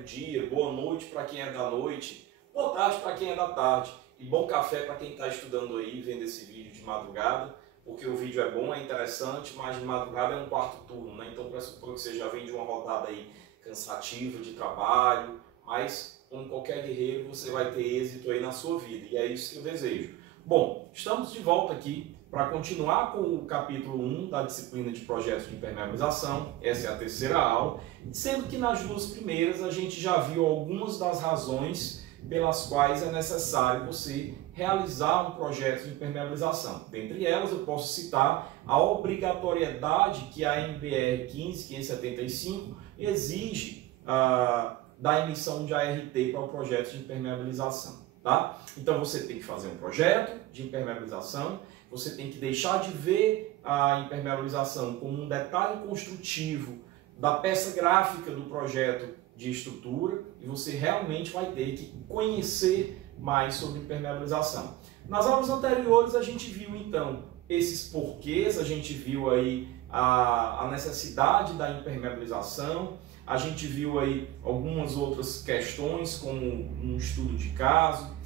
do dia, boa noite para quem é da noite, boa tarde para quem é da tarde e bom café para quem está estudando aí, vendo esse vídeo de madrugada, porque o vídeo é bom, é interessante, mas de madrugada é um quarto turno, né? Então pressupor que você já vem de uma rodada aí cansativa de trabalho, mas como qualquer guerreiro você vai ter êxito aí na sua vida e é isso que eu desejo. Bom, estamos de volta aqui para continuar com o capítulo 1 da disciplina de projetos de impermeabilização. Essa é a terceira aula, sendo que nas duas primeiras a gente já viu algumas das razões pelas quais é necessário você realizar um projeto de impermeabilização. Dentre elas eu posso citar a obrigatoriedade que a NBR 15575 exige da emissão de ART para o projeto de impermeabilização. Tá? Então você tem que fazer um projeto de impermeabilização, você tem que deixar de ver a impermeabilização como um detalhe construtivo da peça gráfica do projeto de estrutura e você realmente vai ter que conhecer mais sobre impermeabilização. Nas aulas anteriores a gente viu então esses porquês, a gente viu aí a necessidade da impermeabilização, a gente viu aí algumas outras questões como um estudo de caso,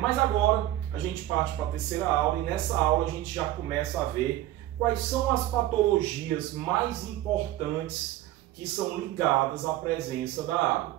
mas agora a gente parte para a terceira aula e nessa aula a gente já começa a ver quais são as patologias mais importantes que são ligadas à presença da água.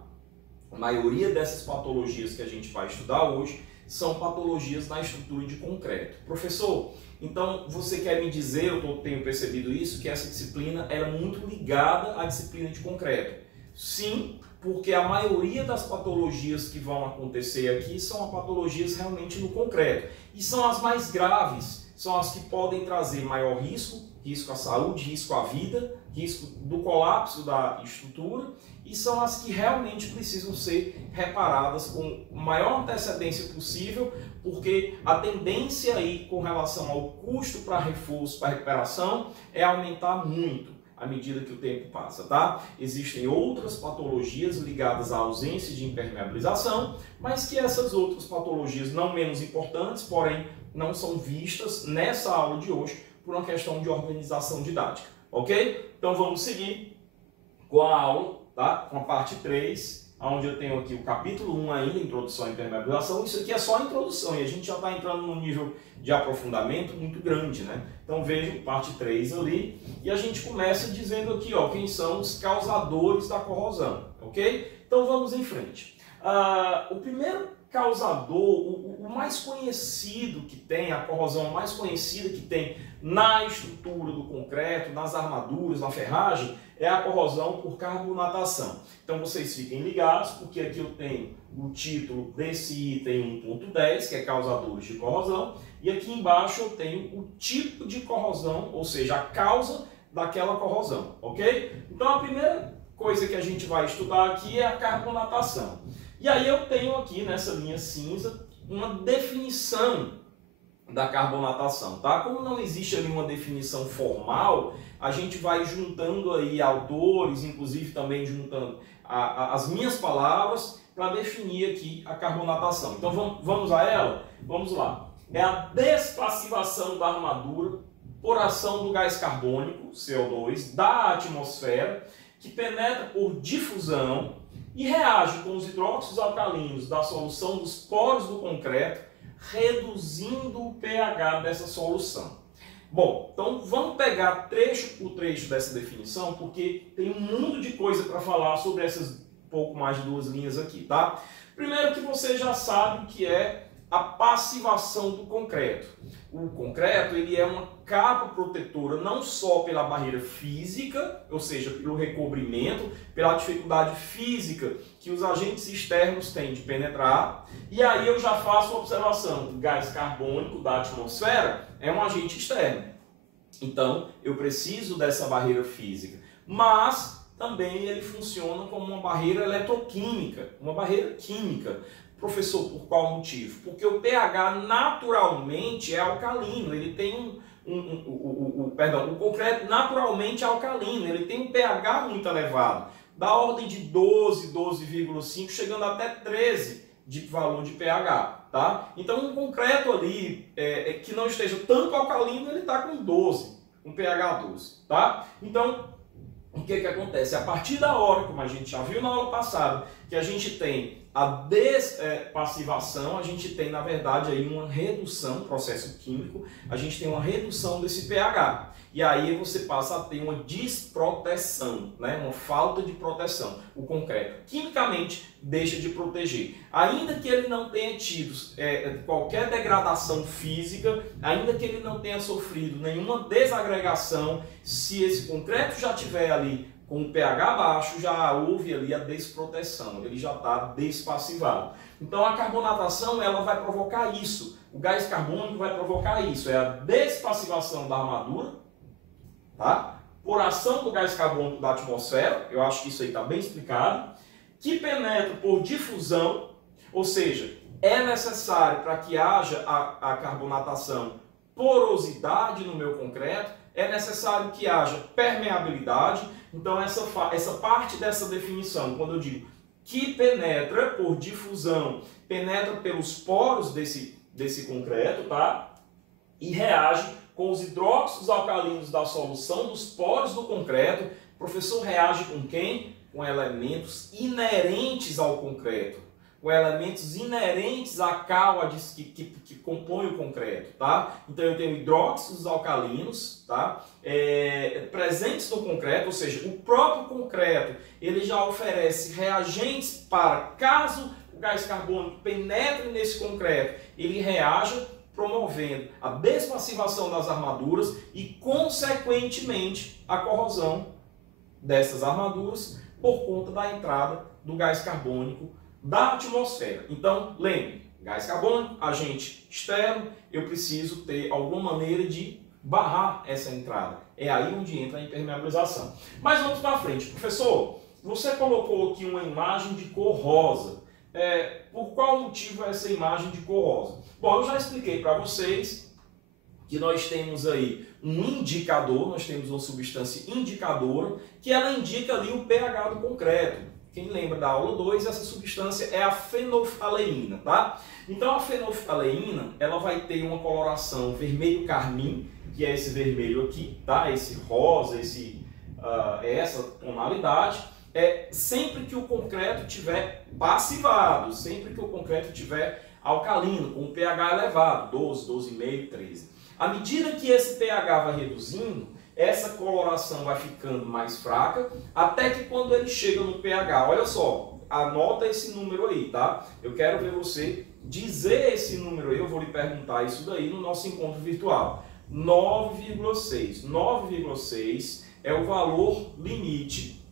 A maioria dessas patologias que a gente vai estudar hoje são patologias na estrutura de concreto. Professor, então você quer me dizer, eu tenho percebido isso, que essa disciplina é muito ligada à disciplina de concreto? Sim, porque a maioria das patologias que vão acontecer aqui são patologias realmente no concreto. E são as mais graves, são as que podem trazer maior risco, risco à saúde, risco à vida, risco do colapso da estrutura, e são as que realmente precisam ser reparadas com a maior antecedência possível, porque a tendência aí com relação ao custo para reforço, para recuperação, é aumentar muito à medida que o tempo passa, tá? Existem outras patologias ligadas à ausência de impermeabilização, mas que essas outras patologias, não menos importantes, porém não são vistas nessa aula de hoje por uma questão de organização didática, ok? Então vamos seguir com a aula, tá? Com a parte 3, onde eu tenho aqui o capítulo 1 ainda, Introdução à Impermeabilização. Isso aqui é só a introdução e a gente já está entrando num nível de aprofundamento muito grande, né? Então vejam parte 3 ali e a gente começa dizendo aqui, ó, quem são os causadores da corrosão, ok? Então vamos em frente. O primeiro causador, o mais conhecido que tem, a corrosão mais conhecida que tem na estrutura do concreto, nas armaduras, na ferragem, é a corrosão por carbonatação. Então vocês fiquem ligados, porque aqui eu tenho o título desse item 1.10, que é causadores de corrosão, e aqui embaixo eu tenho o tipo de corrosão, ou seja, a causa daquela corrosão, ok? Então a primeira coisa que a gente vai estudar aqui é a carbonatação. E aí eu tenho aqui nessa linha cinza uma definição da carbonatação, tá? Como não existe ali uma definição formal, a gente vai juntando aí autores, inclusive também juntando as minhas palavras para definir aqui a carbonatação. Então vamos a ela? Vamos lá. É a despassivação da armadura por ação do gás carbônico, CO2, da atmosfera, que penetra por difusão e reage com os hidróxidos alcalinos da solução dos poros do concreto, reduzindo o pH dessa solução. Bom, então vamos pegar trecho por trecho dessa definição, porque tem um mundo de coisa para falar sobre essas pouco mais de 2 linhas aqui, tá? Primeiro que você já sabe que é a passivação do concreto. O concreto ele é uma capa protetora não só pela barreira física, ou seja, pelo recobrimento, pela dificuldade física que os agentes externos têm de penetrar. E aí eu já faço uma observação, o gás carbônico da atmosfera é um agente externo. Então eu preciso dessa barreira física, mas também ele funciona como uma barreira eletroquímica, uma barreira química. Professor, por qual motivo? Porque o pH naturalmente é alcalino, ele tem o concreto naturalmente é alcalino, ele tem um pH muito elevado, da ordem de 12, 12,5, chegando até 13 de valor de pH, tá? Então um concreto ali que não esteja tanto alcalino, ele está com 12, um pH 12, tá? Então o que acontece? A partir da hora, como a gente já viu na aula passada, que a gente tem a despassivação, a gente tem, na verdade, aí uma redução, processo químico, a gente tem uma redução desse pH. E aí você passa a ter uma desproteção, né? Uma falta de proteção. O concreto, quimicamente, deixa de proteger. Ainda que ele não tenha tido qualquer degradação física, ainda que ele não tenha sofrido nenhuma desagregação, se esse concreto já tiver ali com o pH baixo, já houve ali a desproteção, ele já está despassivado. Então a carbonatação ela vai provocar isso, o gás carbônico vai provocar isso, é a despassivação da armadura, tá? Por ação do gás carbônico da atmosfera, eu acho que isso aí está bem explicado, que penetra por difusão, ou seja, é necessário para que haja a carbonatação porosidade no meu concreto, é necessário que haja permeabilidade. Então essa parte dessa definição, quando eu digo que penetra por difusão, penetra pelos poros desse concreto, tá? E reage com os hidróxidos alcalinos da solução dos poros do concreto. O professor reage com quem? Com elementos inerentes ao concreto, com elementos inerentes à cal que compõe o concreto, tá? Então eu tenho hidróxidos alcalinos, tá? Presentes no concreto, ou seja, o próprio concreto ele já oferece reagentes para, caso o gás carbônico penetre nesse concreto, ele reaja promovendo a despassivação das armaduras e, consequentemente, a corrosão dessas armaduras por conta da entrada do gás carbônico da atmosfera. Então, lembre, gás carbônico, agente externo, eu preciso ter alguma maneira de barrar essa entrada. É aí onde entra a impermeabilização. Mas vamos para frente. Professor, você colocou aqui uma imagem de cor rosa. Por qual motivo essa imagem de cor rosa? Bom, eu já expliquei para vocês que nós temos aí um indicador, nós temos uma substância indicadora, que ela indica ali o pH do concreto. Quem lembra da aula 2, essa substância é a fenolftaleína, tá? Então a fenolftaleína, ela vai ter uma coloração vermelho carmim, que é esse vermelho aqui, tá? Esse rosa, essa tonalidade, sempre que o concreto tiver passivado, sempre que o concreto tiver alcalino, com pH elevado, 12, 12,5, 13. À medida que esse pH vai reduzindo, essa coloração vai ficando mais fraca, até que quando ele chega no pH, olha só, anota esse número aí, tá? Eu quero ver você dizer esse número aí, eu vou lhe perguntar isso daí no nosso encontro virtual. 9,6. 9,6 é o valor limite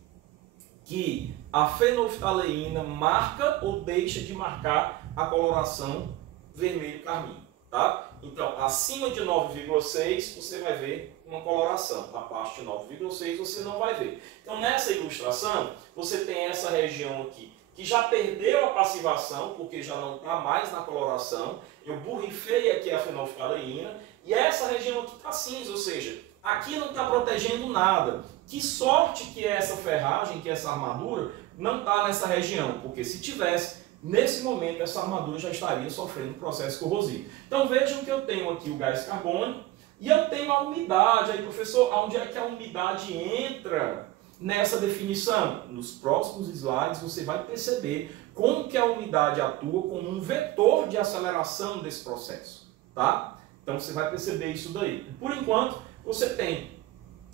que a fenolftaleína marca ou deixa de marcar a coloração vermelho carmim, tá? Então, acima de 9,6 você vai ver uma coloração, abaixo de 9,6 você não vai ver. Então, nessa ilustração, você tem essa região aqui que já perdeu a passivação, porque já não está mais na coloração. Eu borrifei aqui a fenolftaleína e essa região aqui está cinza, ou seja, aqui não está protegendo nada. Que sorte que essa ferragem, que essa armadura não está nessa região, porque se tivesse, nesse momento essa armadura já estaria sofrendo processo corrosivo. Então vejam que eu tenho aqui o gás carbônico e eu tenho a umidade. Aí, professor, onde é que a umidade entra nessa definição? Nos próximos slides você vai perceber como que a umidade atua como um vetor de aceleração desse processo, tá? Então você vai perceber isso daí. Por enquanto, você tem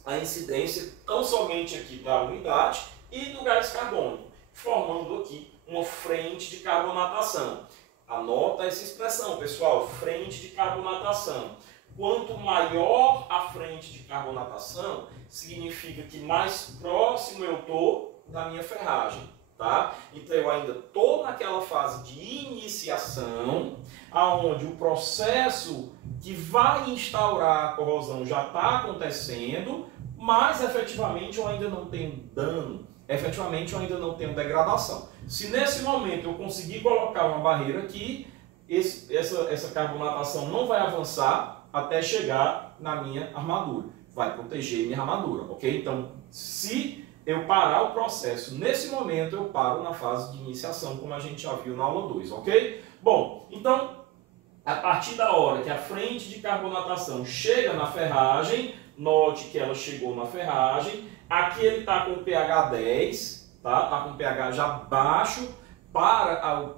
a incidência tão somente aqui da umidade e do gás carbônico, formando aqui uma frente de carbonatação. Anota essa expressão, pessoal, frente de carbonatação. Quanto maior a frente de carbonatação, significa que mais próximo eu estou da minha ferragem, tá? Então eu ainda estou naquela fase de iniciação, aonde o processo que vai instaurar a corrosão já está acontecendo, mas efetivamente eu ainda não tenho dano, efetivamente eu ainda não tenho degradação. Se nesse momento eu conseguir colocar uma barreira aqui, essa carbonatação não vai avançar até chegar na minha armadura, vai proteger minha armadura, ok? Então, se eu parar o processo nesse momento, eu paro na fase de iniciação, como a gente já viu na aula 2, ok? Bom, então, a partir da hora que a frente de carbonatação chega na ferragem, note que ela chegou na ferragem, aqui ele está com pH 10, tá? Tá com pH já baixo para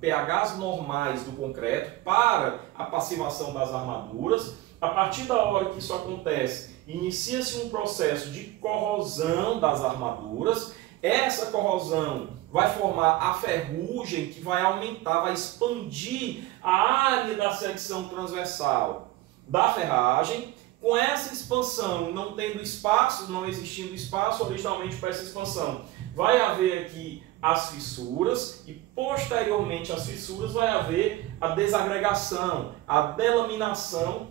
pHs normais do concreto, para a passivação das armaduras. A partir da hora que isso acontece, inicia-se um processo de corrosão das armaduras. Essa corrosão vai formar a ferrugem, que vai aumentar, vai expandir a área da secção transversal da ferragem. Com essa expansão, não tendo espaço, não existindo espaço originalmente para essa expansão, vai haver aqui as fissuras e posteriormente às fissuras vai haver a desagregação, a delaminação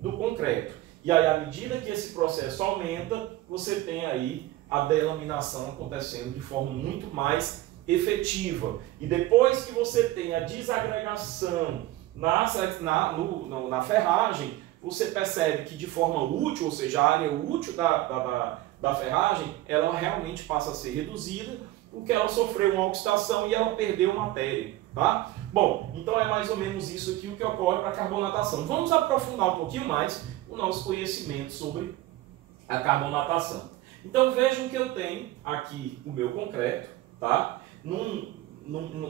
do concreto. E aí, à medida que esse processo aumenta, você tem aí a delaminação acontecendo de forma muito mais efetiva. E depois que você tem a desagregação na ferragem, você percebe que de forma útil, ou seja, a área útil da ferragem, ela realmente passa a ser reduzida, porque ela sofreu uma oxidação e ela perdeu matéria, tá? Bom, então é mais ou menos isso aqui o que ocorre para a carbonatação. Vamos aprofundar um pouquinho mais o nosso conhecimento sobre a carbonatação. Então vejam que eu tenho aqui o meu concreto, tá?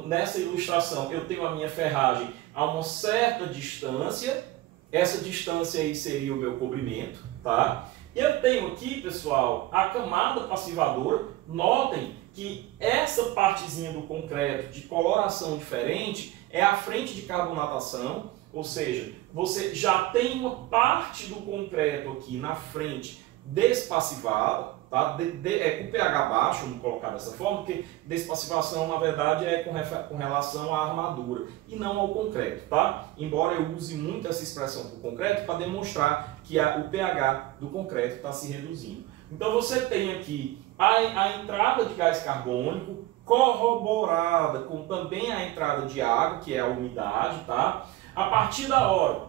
Nessa ilustração eu tenho a minha ferragem a uma certa distância. Essa distância aí seria o meu cobrimento, tá? E eu tenho aqui, pessoal, a camada passivadora. Notem que essa partezinha do concreto de coloração diferente é a frente de carbonatação, ou seja, você já tem uma parte do concreto aqui na frente despassivada, tá? Com pH baixo, vamos colocar dessa forma, porque despassivação na verdade é com relação à armadura e não ao concreto, tá? Embora eu use muito essa expressão para o concreto para demonstrar que o pH do concreto está se reduzindo. Então você tem aqui a entrada de gás carbônico corroborada com também a entrada de água, que é a umidade, tá? A partir da hora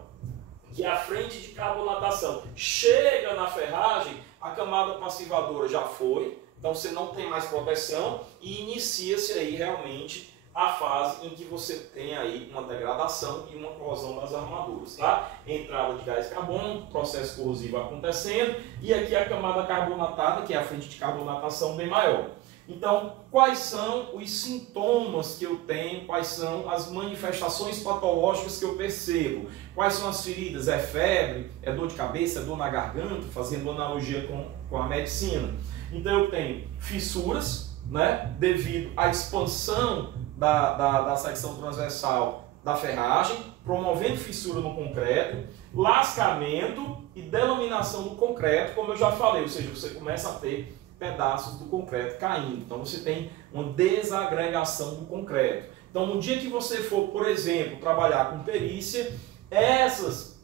que a frente de carbonatação chega na ferragem, a camada passivadora já foi, então você não tem mais proteção e inicia-se aí realmente a fase em que você tem aí uma degradação e uma corrosão das armaduras, tá? Entrada de gás carbônico, processo corrosivo acontecendo e aqui a camada carbonatada, que é a frente de carbonatação bem maior. Então, quais são os sintomas que eu tenho, quais são as manifestações patológicas que eu percebo? Quais são as feridas? É febre? É dor de cabeça? É dor na garganta? Fazendo analogia com a medicina. Então eu tenho fissuras, né, devido à expansão da secção transversal da ferragem, promovendo fissura no concreto, lascamento e delaminação do concreto, como eu já falei, ou seja, você começa a ter pedaços do concreto caindo. Então você tem uma desagregação do concreto. Então no dia que você for, por exemplo, trabalhar com perícia, essas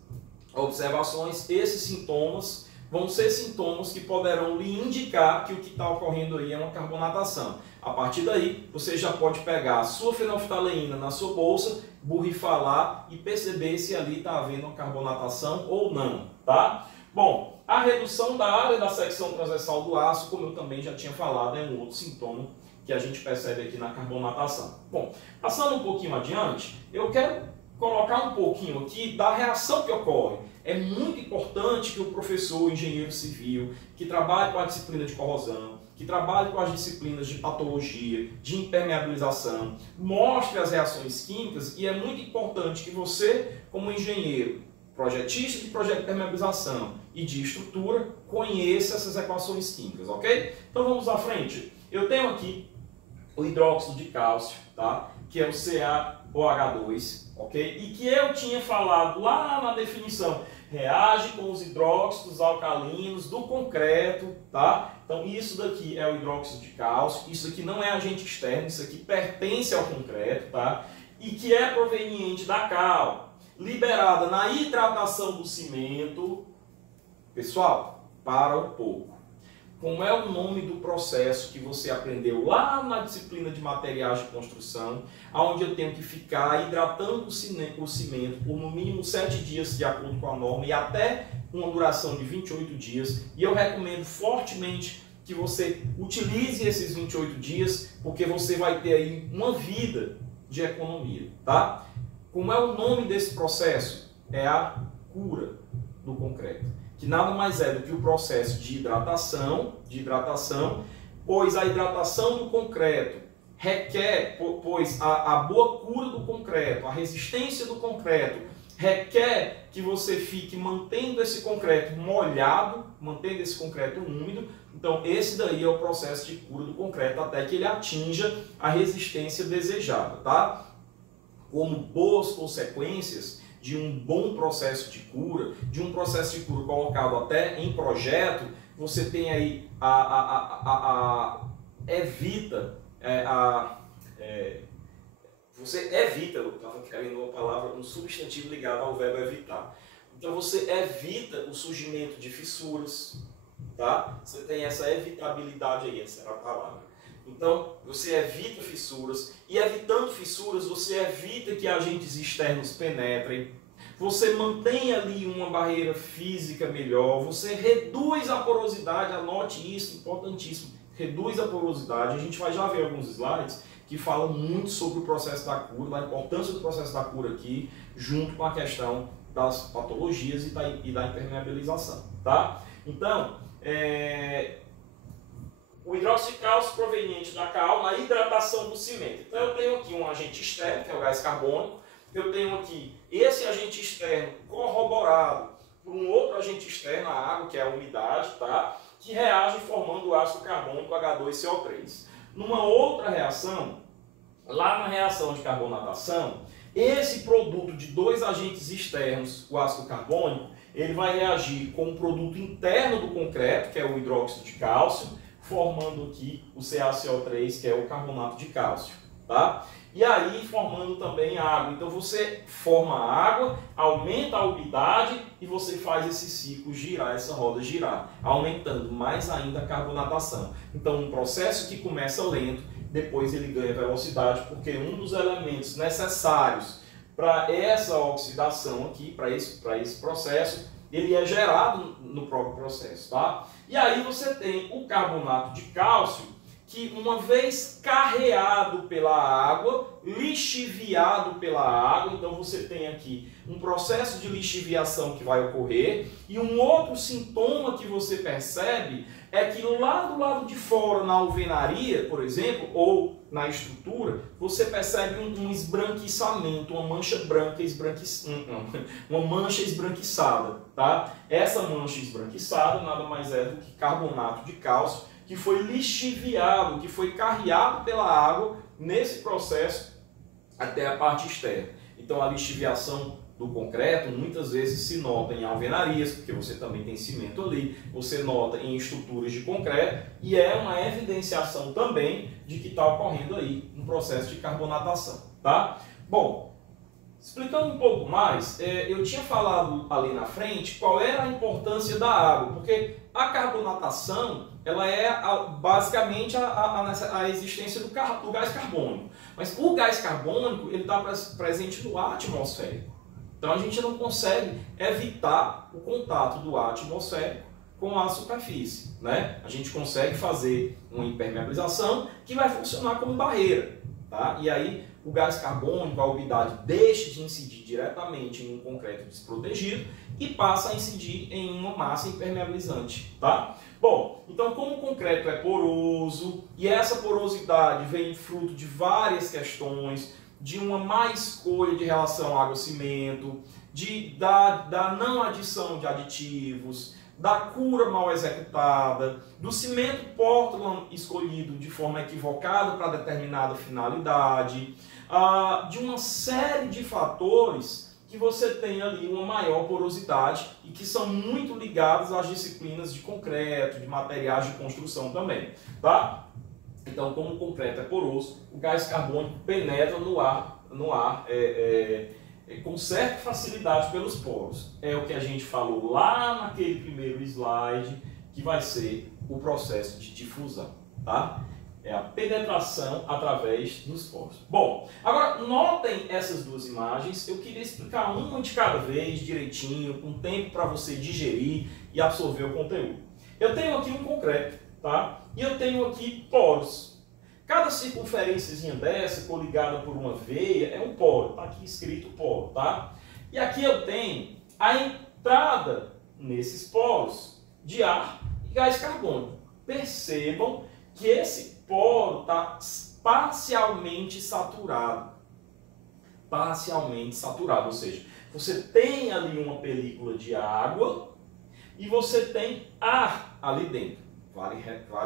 observações, esses sintomas vão ser sintomas que poderão lhe indicar que o que está ocorrendo aí é uma carbonatação. A partir daí, você já pode pegar a sua fenolftaleína na sua bolsa, borrifar lá e perceber se ali está havendo uma carbonatação ou não, tá? Bom, a redução da área da secção transversal do aço, como eu também já tinha falado, é um outro sintoma que a gente percebe aqui na carbonatação. Bom, passando um pouquinho adiante, eu quero colocar um pouquinho aqui da reação que ocorre. É muito importante que o professor, o engenheiro civil, que trabalhe com a disciplina de corrosão, que trabalhe com as disciplinas de patologia, de impermeabilização, mostre as reações químicas e é muito importante que você, como engenheiro, projetista de projeto de impermeabilização e de estrutura, conheça essas equações químicas, ok? Então vamos à frente. Eu tenho aqui o hidróxido de cálcio, tá? Que é o CaOH2, ok? E que eu tinha falado lá na definição, reage com os hidróxidos alcalinos do concreto, tá? Então isso daqui é o hidróxido de cálcio, isso aqui não é agente externo, isso aqui pertence ao concreto, tá? E que é proveniente da cal, liberada na hidratação do cimento. Pessoal, para um pouco. Como é o nome do processo que você aprendeu lá na disciplina de materiais de construção, onde eu tenho que ficar hidratando o cimento por no mínimo 7 dias, de acordo com a norma, e até uma duração de 28 dias. E eu recomendo fortemente que você utilize esses 28 dias, porque você vai ter aí uma vida de economia, tá? Como é o nome desse processo? É a cura do concreto, que nada mais é do que o processo de hidratação, pois a hidratação do concreto requer, pois a boa cura do concreto, a resistência do concreto, requer que você fique mantendo esse concreto molhado, mantendo esse concreto úmido. Então, esse daí é o processo de cura do concreto até que ele atinja a resistência desejada, tá? Como boas consequências de um bom processo de cura, de um processo de cura colocado até em projeto, você tem aí você evita, eu estava querendo uma palavra, um substantivo ligado ao verbo evitar. Então você evita o surgimento de fissuras, tá? Você tem essa evitabilidade aí, essa era a palavra. Então você evita fissuras, e evitando fissuras você evita que agentes externos penetrem, você mantém ali uma barreira física melhor, você reduz a porosidade, anote isso, importantíssimo, reduz a porosidade. A gente vai já ver alguns slides que falam muito sobre o processo da cura, da importância do processo da cura aqui, junto com a questão das patologias e da impermeabilização, tá? Então, o hidróxido de cálcio proveniente da cal na hidratação do cimento. Então eu tenho aqui um agente externo, que é o gás carbônico, eu tenho aqui esse agente externo corroborado por um outro agente externo, a água, que é a umidade, tá? Que reage formando o ácido carbônico H2CO3. Numa outra reação, lá na reação de carbonatação, esse produto de dois agentes externos, o ácido carbônico, ele vai reagir com o produto interno do concreto, que é o hidróxido de cálcio, formando aqui o CaCO3, que é o carbonato de cálcio, tá? E aí formando também água. Então você forma a água, aumenta a umidade e você faz esse ciclo girar, essa roda girar, aumentando mais ainda a carbonatação. Então um processo que começa lento, depois ele ganha velocidade, porque um dos elementos necessários para essa oxidação aqui, para esse processo, ele é gerado no próprio processo, tá? E aí você tem o carbonato de cálcio, que uma vez carreado pela água, lixiviado pela água, então você tem aqui um processo de lixiviação que vai ocorrer, e um outro sintoma que você percebe é que lá do lado de fora, na alvenaria, por exemplo, ou na estrutura, você percebe um esbranquiçamento, uma mancha branca uma mancha esbranquiçada, tá? Essa mancha esbranquiçada nada mais é do que carbonato de cálcio, que foi lixiviado, que foi carreado pela água nesse processo até a parte externa. Então a lixiviação do concreto muitas vezes se nota em alvenarias, porque você também tem cimento ali, você nota em estruturas de concreto, e é uma evidenciação também de que está ocorrendo aí um processo de carbonatação, tá? Bom, explicando um pouco mais, eu tinha falado ali na frente qual era a importância da água, porque a carbonatação ela é basicamente a existência do gás carbônico. Mas o gás carbônico ele está presente no ar atmosférico. Então a gente não consegue evitar o contato do ar atmosférico com a superfície, né? A gente consegue fazer uma impermeabilização que vai funcionar como barreira, tá? E aí o gás carbônico, a umidade, deixa de incidir diretamente em um concreto desprotegido e passa a incidir em uma massa impermeabilizante, tá? Bom, então como o concreto é poroso, e essa porosidade vem fruto de várias questões, de uma má escolha de relação água-cimento, da não adição de aditivos, da cura mal executada, do cimento Portland escolhido de forma equivocada para determinada finalidade, de uma série de fatores que você tem ali uma maior porosidade e que são muito ligados às disciplinas de concreto, de materiais de construção também, tá? Então, como o concreto é poroso, o gás carbônico penetra no ar com certa facilidade pelos poros. É o que a gente falou lá naquele primeiro slide, que vai ser o processo de difusão, tá? É a penetração através dos poros. Bom, agora notem essas duas imagens. Eu queria explicar uma de cada vez, direitinho, com tempo para você digerir e absorver o conteúdo. Eu tenho aqui um concreto, tá? E eu tenho aqui poros. Cada circunferênciazinha dessa, coligada por uma veia, é um poro. Está aqui escrito poro, tá? E aqui eu tenho a entrada nesses poros de ar e gás carbônico. Percebam que esse poro está parcialmente saturado. Parcialmente saturado, ou seja, você tem ali uma película de água e você tem ar ali dentro. Vale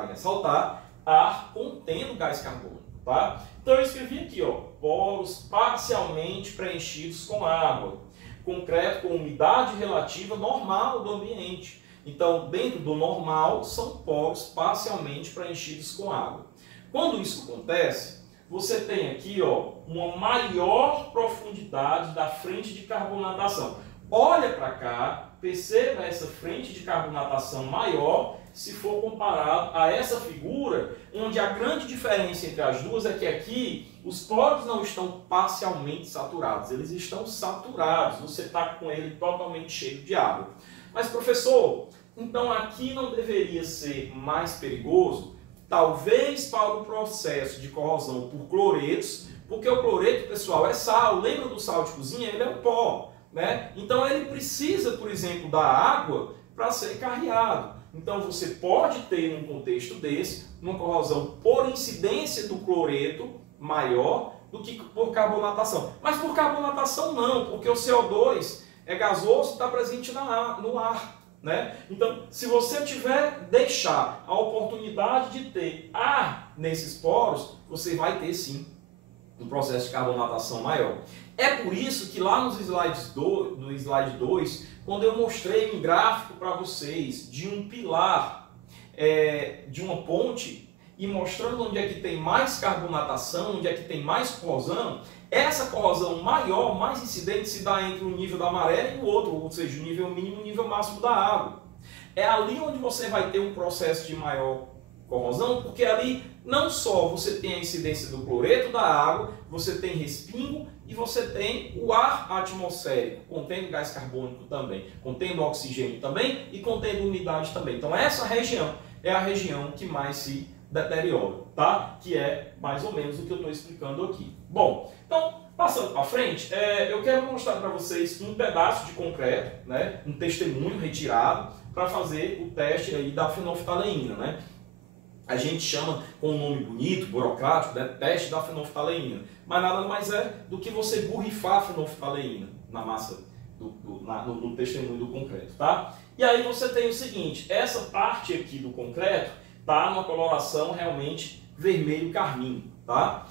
ressaltar, ar contendo gás carbônico, tá? Então eu escrevi aqui, ó, poros parcialmente preenchidos com água, concreto com umidade relativa normal do ambiente. Então, dentro do normal, são poros parcialmente preenchidos com água. Quando isso acontece, você tem aqui, ó, uma maior profundidade da frente de carbonatação. Olha para cá, perceba essa frente de carbonatação maior se for comparado a essa figura, onde a grande diferença entre as duas é que aqui os poros não estão parcialmente saturados, eles estão saturados, você está com ele totalmente cheio de água. Mas professor, então aqui não deveria ser mais perigoso? Talvez para o processo de corrosão por cloretos, porque o cloreto, pessoal, é sal. Lembra do sal de cozinha? Ele é um pó, né? Então ele precisa, por exemplo, da água para ser carreado. Então você pode ter, num contexto desse, uma corrosão por incidência do cloreto maior do que por carbonatação. Mas por carbonatação não, porque o CO2 é gasoso e está presente no ar. Né? Então, se você deixar a oportunidade de ter ar nesses poros, você vai ter sim um processo de carbonatação maior. É por isso que lá no slide 2, quando eu mostrei um gráfico para vocês de um pilar, de uma ponte, e mostrando onde é que tem mais carbonatação, onde é que tem mais corrosão, essa corrosão maior, mais incidente, se dá entre o nível da maré e o outro, ou seja, o nível mínimo e o nível máximo da água. É ali onde você vai ter um processo de maior corrosão, porque ali não só você tem a incidência do cloreto da água, você tem respingo e você tem o ar atmosférico, contendo gás carbônico também, contendo oxigênio também e contendo umidade também. Então essa região é a região que mais se deteriora, tá? Que é mais ou menos o que eu estou explicando aqui. Bom, então, passando para frente, eu quero mostrar para vocês um pedaço de concreto, né? Um testemunho retirado para fazer o teste aí da fenolftaleína, né? A gente chama com um nome bonito, burocrático, né? Teste da fenolftaleína. Mas nada mais é do que você borrifar a fenolftaleína na massa, no testemunho do concreto, tá? E aí você tem o seguinte, essa parte aqui do concreto tá numa coloração realmente vermelho carmim, tá?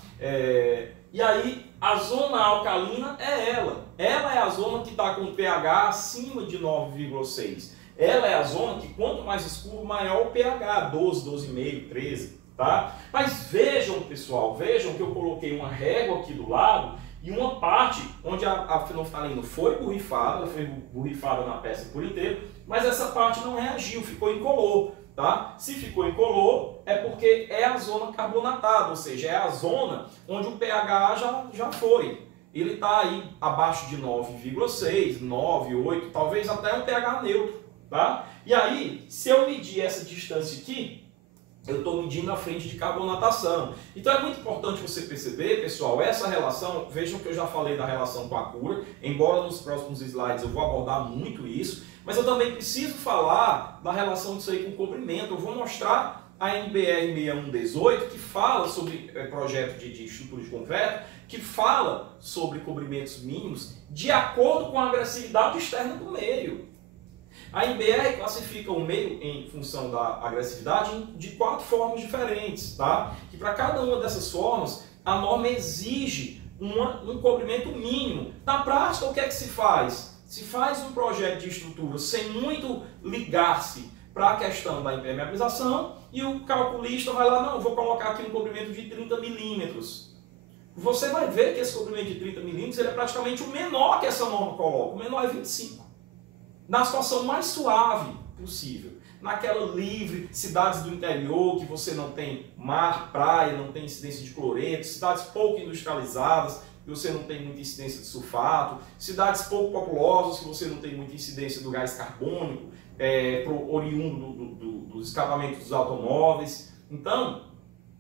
E aí a zona alcalina é ela. Ela é a zona que está com pH acima de 9,6. Ela é a zona que quanto mais escuro, maior o pH, 12, 12,5, 13, tá? Mas vejam, pessoal, vejam que eu coloquei uma régua aqui do lado e uma parte onde a fenolftaleína foi borrifada na peça por inteiro, mas essa parte não reagiu, ficou incolor. Tá? Se ficou incolor, é porque é a zona carbonatada, ou seja, é a zona onde o pH já foi. Ele está aí abaixo de 9,6, 9, 8, talvez até um pH neutro. Tá? E aí, se eu medir essa distância aqui, eu estou medindo a frente de carbonatação. Então é muito importante você perceber, pessoal, essa relação, vejam que eu já falei da relação com a cura, embora nos próximos slides eu vou abordar muito isso, mas eu também preciso falar da relação disso aí com o comprimento. Eu vou mostrar a NBR 6118, que fala sobre projeto de estrutura de concreto, que fala sobre cobrimentos mínimos de acordo com a agressividade externa do meio. A NBR classifica o meio em função da agressividade de 4 formas diferentes, tá? Que para cada uma dessas formas, a norma exige um cobrimento mínimo. Na prática, o que é que se faz? Se faz um projeto de estrutura sem muito ligar-se para a questão da impermeabilização e o calculista vai lá, não, vou colocar aqui um cobrimento de 30 milímetros. Você vai ver que esse cobrimento de 30 milímetros ele é praticamente o menor que essa norma coloca. O menor é 25. Na situação mais suave possível. Naquela livre, cidades do interior que você não tem mar, praia, não tem incidência de cloreto, cidades pouco industrializadas, que você não tem muita incidência de sulfato, cidades pouco populosas, que você não tem muita incidência do gás carbônico, oriundo dos escapamentos dos automóveis. Então,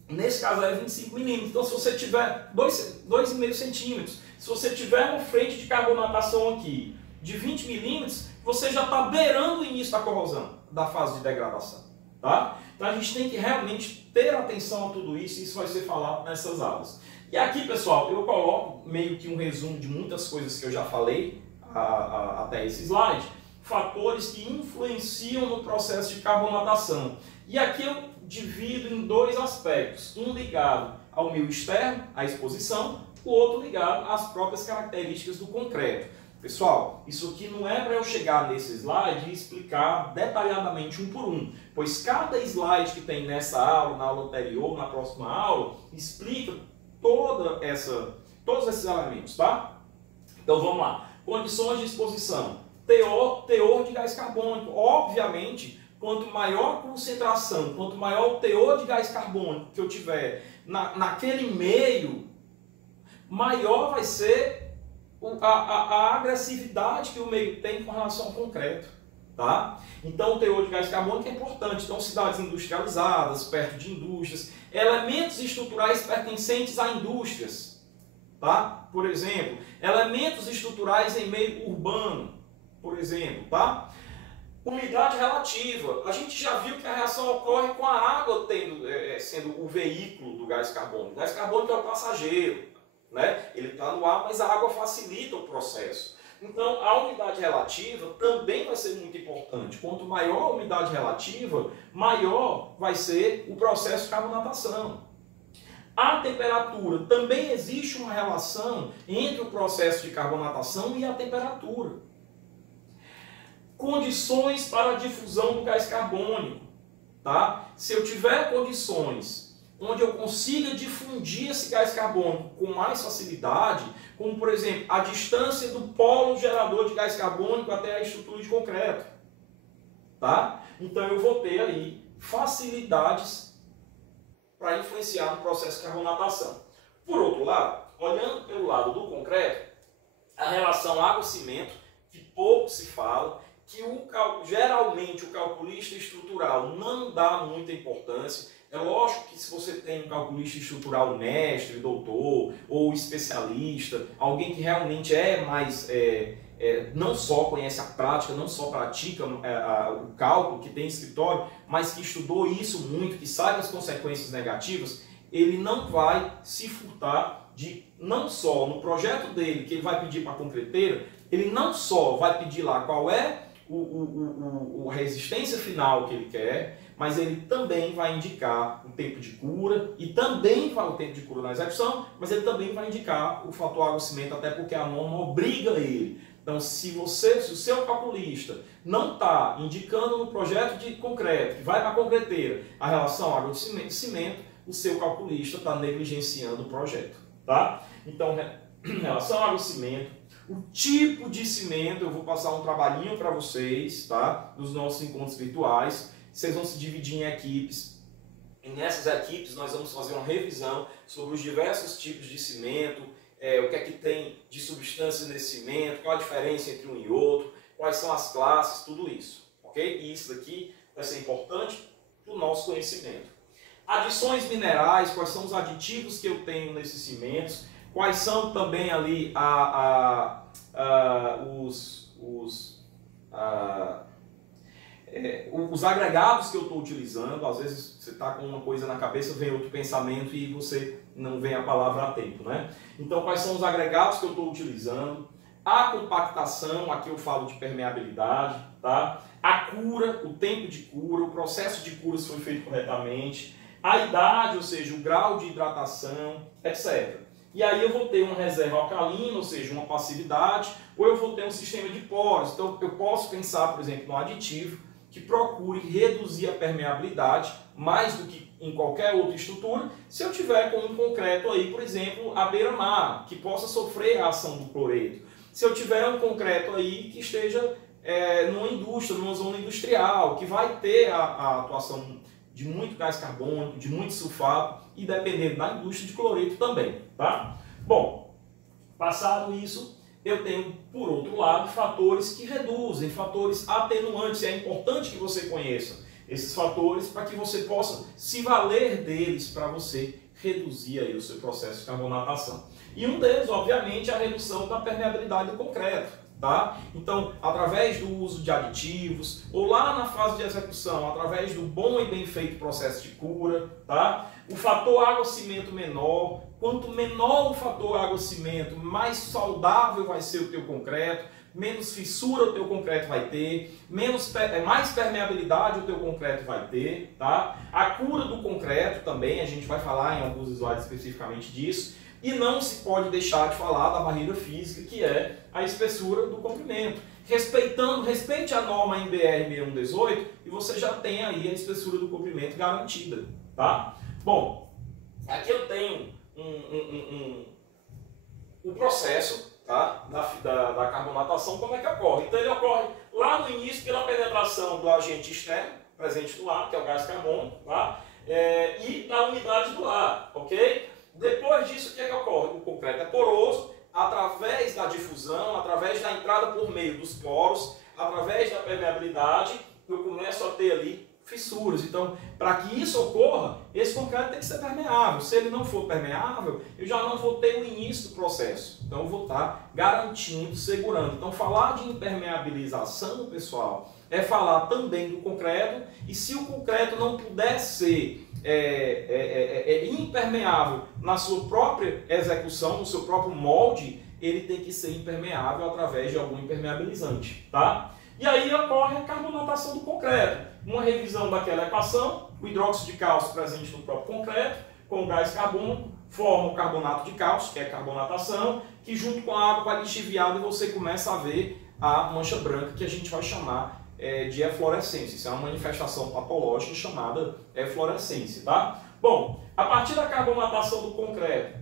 nesse caso é 25 milímetros. Então, se você tiver 2,5 centímetros, se você tiver uma frente de carbonatação aqui de 20 milímetros, você já está beirando o início da corrosão, da fase de degradação. Tá? Então a gente tem que realmente ter atenção a tudo isso, e isso vai ser falado nessas aulas. E aqui, pessoal, eu coloco meio que um resumo de muitas coisas que eu já falei até esse slide, fatores que influenciam no processo de carbonatação. E aqui eu divido em dois aspectos, um ligado ao meio externo, à exposição, o outro ligado às próprias características do concreto. Pessoal, isso aqui não é para eu chegar nesse slide e explicar detalhadamente um por um, pois cada slide que tem nessa aula, na aula anterior, na próxima aula, explica todos esses elementos, tá? Então vamos lá. Condições de exposição. Teor de gás carbônico. Obviamente, quanto maior a concentração, quanto maior o teor de gás carbônico que eu tiver naquele meio, maior vai ser a agressividade que o meio tem com relação ao concreto. Tá? Então o teor de gás carbônico é importante. Então cidades industrializadas, perto de indústrias, elementos estruturais pertencentes a indústrias, tá? Por exemplo, elementos estruturais em meio urbano, por exemplo, tá? Umidade relativa. A gente já viu que a reação ocorre com a água sendo o veículo do gás carbônico. O gás carbônico é o passageiro, né? Ele está no ar, mas a água facilita o processo. Então, a umidade relativa também vai ser muito importante. Quanto maior a umidade relativa, maior vai ser o processo de carbonatação. A temperatura. Também existe uma relação entre o processo de carbonatação e a temperatura. Condições para a difusão do gás carbônico. Tá? Se eu tiver condições onde eu consiga difundir esse gás carbônico com mais facilidade, como por exemplo, a distância do polo gerador de gás carbônico até a estrutura de concreto. Tá? Então eu vou ter aí facilidades para influenciar no processo de carbonatação. Por outro lado, olhando pelo lado do concreto, a relação água-cimento, que pouco se fala, que geralmente o calculista estrutural não dá muita importância. É lógico que se você tem um calculista estrutural mestre, doutor ou especialista, alguém que realmente não só conhece a prática, não só pratica o cálculo, que tem escritório, mas que estudou isso muito, que sabe as consequências negativas, ele não vai se furtar de, não só no projeto dele, que ele vai pedir para a concreteira, ele não só vai pedir lá qual é a resistência final que ele quer, mas ele também vai indicar o tempo de cura, e também vai o tempo de cura na execução, mas ele também vai indicar o fator água-cimento, até porque a norma obriga ele. Então, se o seu calculista não está indicando no projeto de concreto, que vai para a concreteira, a relação água-cimento, o seu calculista está negligenciando o projeto. Tá? Então, em relação ao água-cimento, o tipo de cimento, eu vou passar um trabalhinho para vocês, tá? Dos nossos encontros virtuais. Vocês vão se dividir em equipes. E nessas equipes nós vamos fazer uma revisão sobre os diversos tipos de cimento, o que é que tem de substância nesse cimento, qual a diferença entre um e outro, quais são as classes, tudo isso. Ok? E isso daqui vai ser importante para o nosso conhecimento. Adições minerais, quais são os aditivos que eu tenho nesses cimentos, quais são também ali os agregados que eu estou utilizando. Às vezes você está com uma coisa na cabeça, vem outro pensamento e você não vem a palavra a tempo, né? Então, quais são os agregados que eu estou utilizando? A compactação, aqui eu falo de permeabilidade, tá? A cura, o tempo de cura, o processo de cura se foi feito corretamente, a idade, ou seja, o grau de hidratação, etc. E aí eu vou ter uma reserva alcalina, ou seja, uma passividade, ou eu vou ter um sistema de poros. Então eu posso pensar, por exemplo, no aditivo que procure reduzir a permeabilidade mais do que em qualquer outra estrutura, se eu tiver com um concreto aí, por exemplo, à beira-mar, que possa sofrer a ação do cloreto. Se eu tiver um concreto aí que esteja numa indústria, numa zona industrial, que vai ter a atuação de muito gás carbônico, de muito sulfato, e dependendo da indústria de cloreto também, tá? Bom, passado isso, eu tenho, por outro lado, fatores que reduzem, fatores atenuantes. É importante que você conheça esses fatores para que você possa se valer deles para você reduzir aí o seu processo de carbonatação. E um deles, obviamente, é a redução da permeabilidade do concreto. tá? Então, através do uso de aditivos, ou lá na fase de execução, através do bom e bem feito processo de cura, tá? O fator água-cimento menor, quanto menor o fator água-cimento, mais saudável vai ser o teu concreto, menos fissura o teu concreto vai ter, mais permeabilidade o teu concreto vai ter, tá? A cura do concreto também, a gente vai falar em alguns slides especificamente disso, e não se pode deixar de falar da barreira física, que é a espessura do comprimento. Respeite a norma NBR 6118 e você já tem aí a espessura do comprimento garantida, tá? Bom, aqui eu tenho o processo, tá, da carbonatação, como é que ocorre? Então ele ocorre lá no início pela penetração do agente externo, presente no ar, que é o gás carbônico, tá? E da umidade do ar, ok? Depois disso, o que é que ocorre? O concreto é poroso, através da difusão, através da entrada por meio dos poros, através da permeabilidade, eu começo a ter ali fissuras. Então, para que isso ocorra, esse concreto tem que ser permeável. Se ele não for permeável, eu já não vou ter o início do processo. Então, eu vou estar garantindo, segurando. Então, falar de impermeabilização, pessoal, é falar também do concreto. E se o concreto não puder ser impermeável na sua própria execução, no seu próprio molde, ele tem que ser impermeável através de algum impermeabilizante, tá? E aí ocorre a carbonatação do concreto. Uma revisão daquela equação, o hidróxido de cálcio presente no próprio concreto, com o gás carbônico, forma o carbonato de cálcio, que é a carbonatação, que junto com a água vai lixiviada e você começa a ver a mancha branca, que a gente vai chamar de eflorescência. Isso é uma manifestação patológica chamada eflorescência, tá? Bom, a partir da carbonatação do concreto,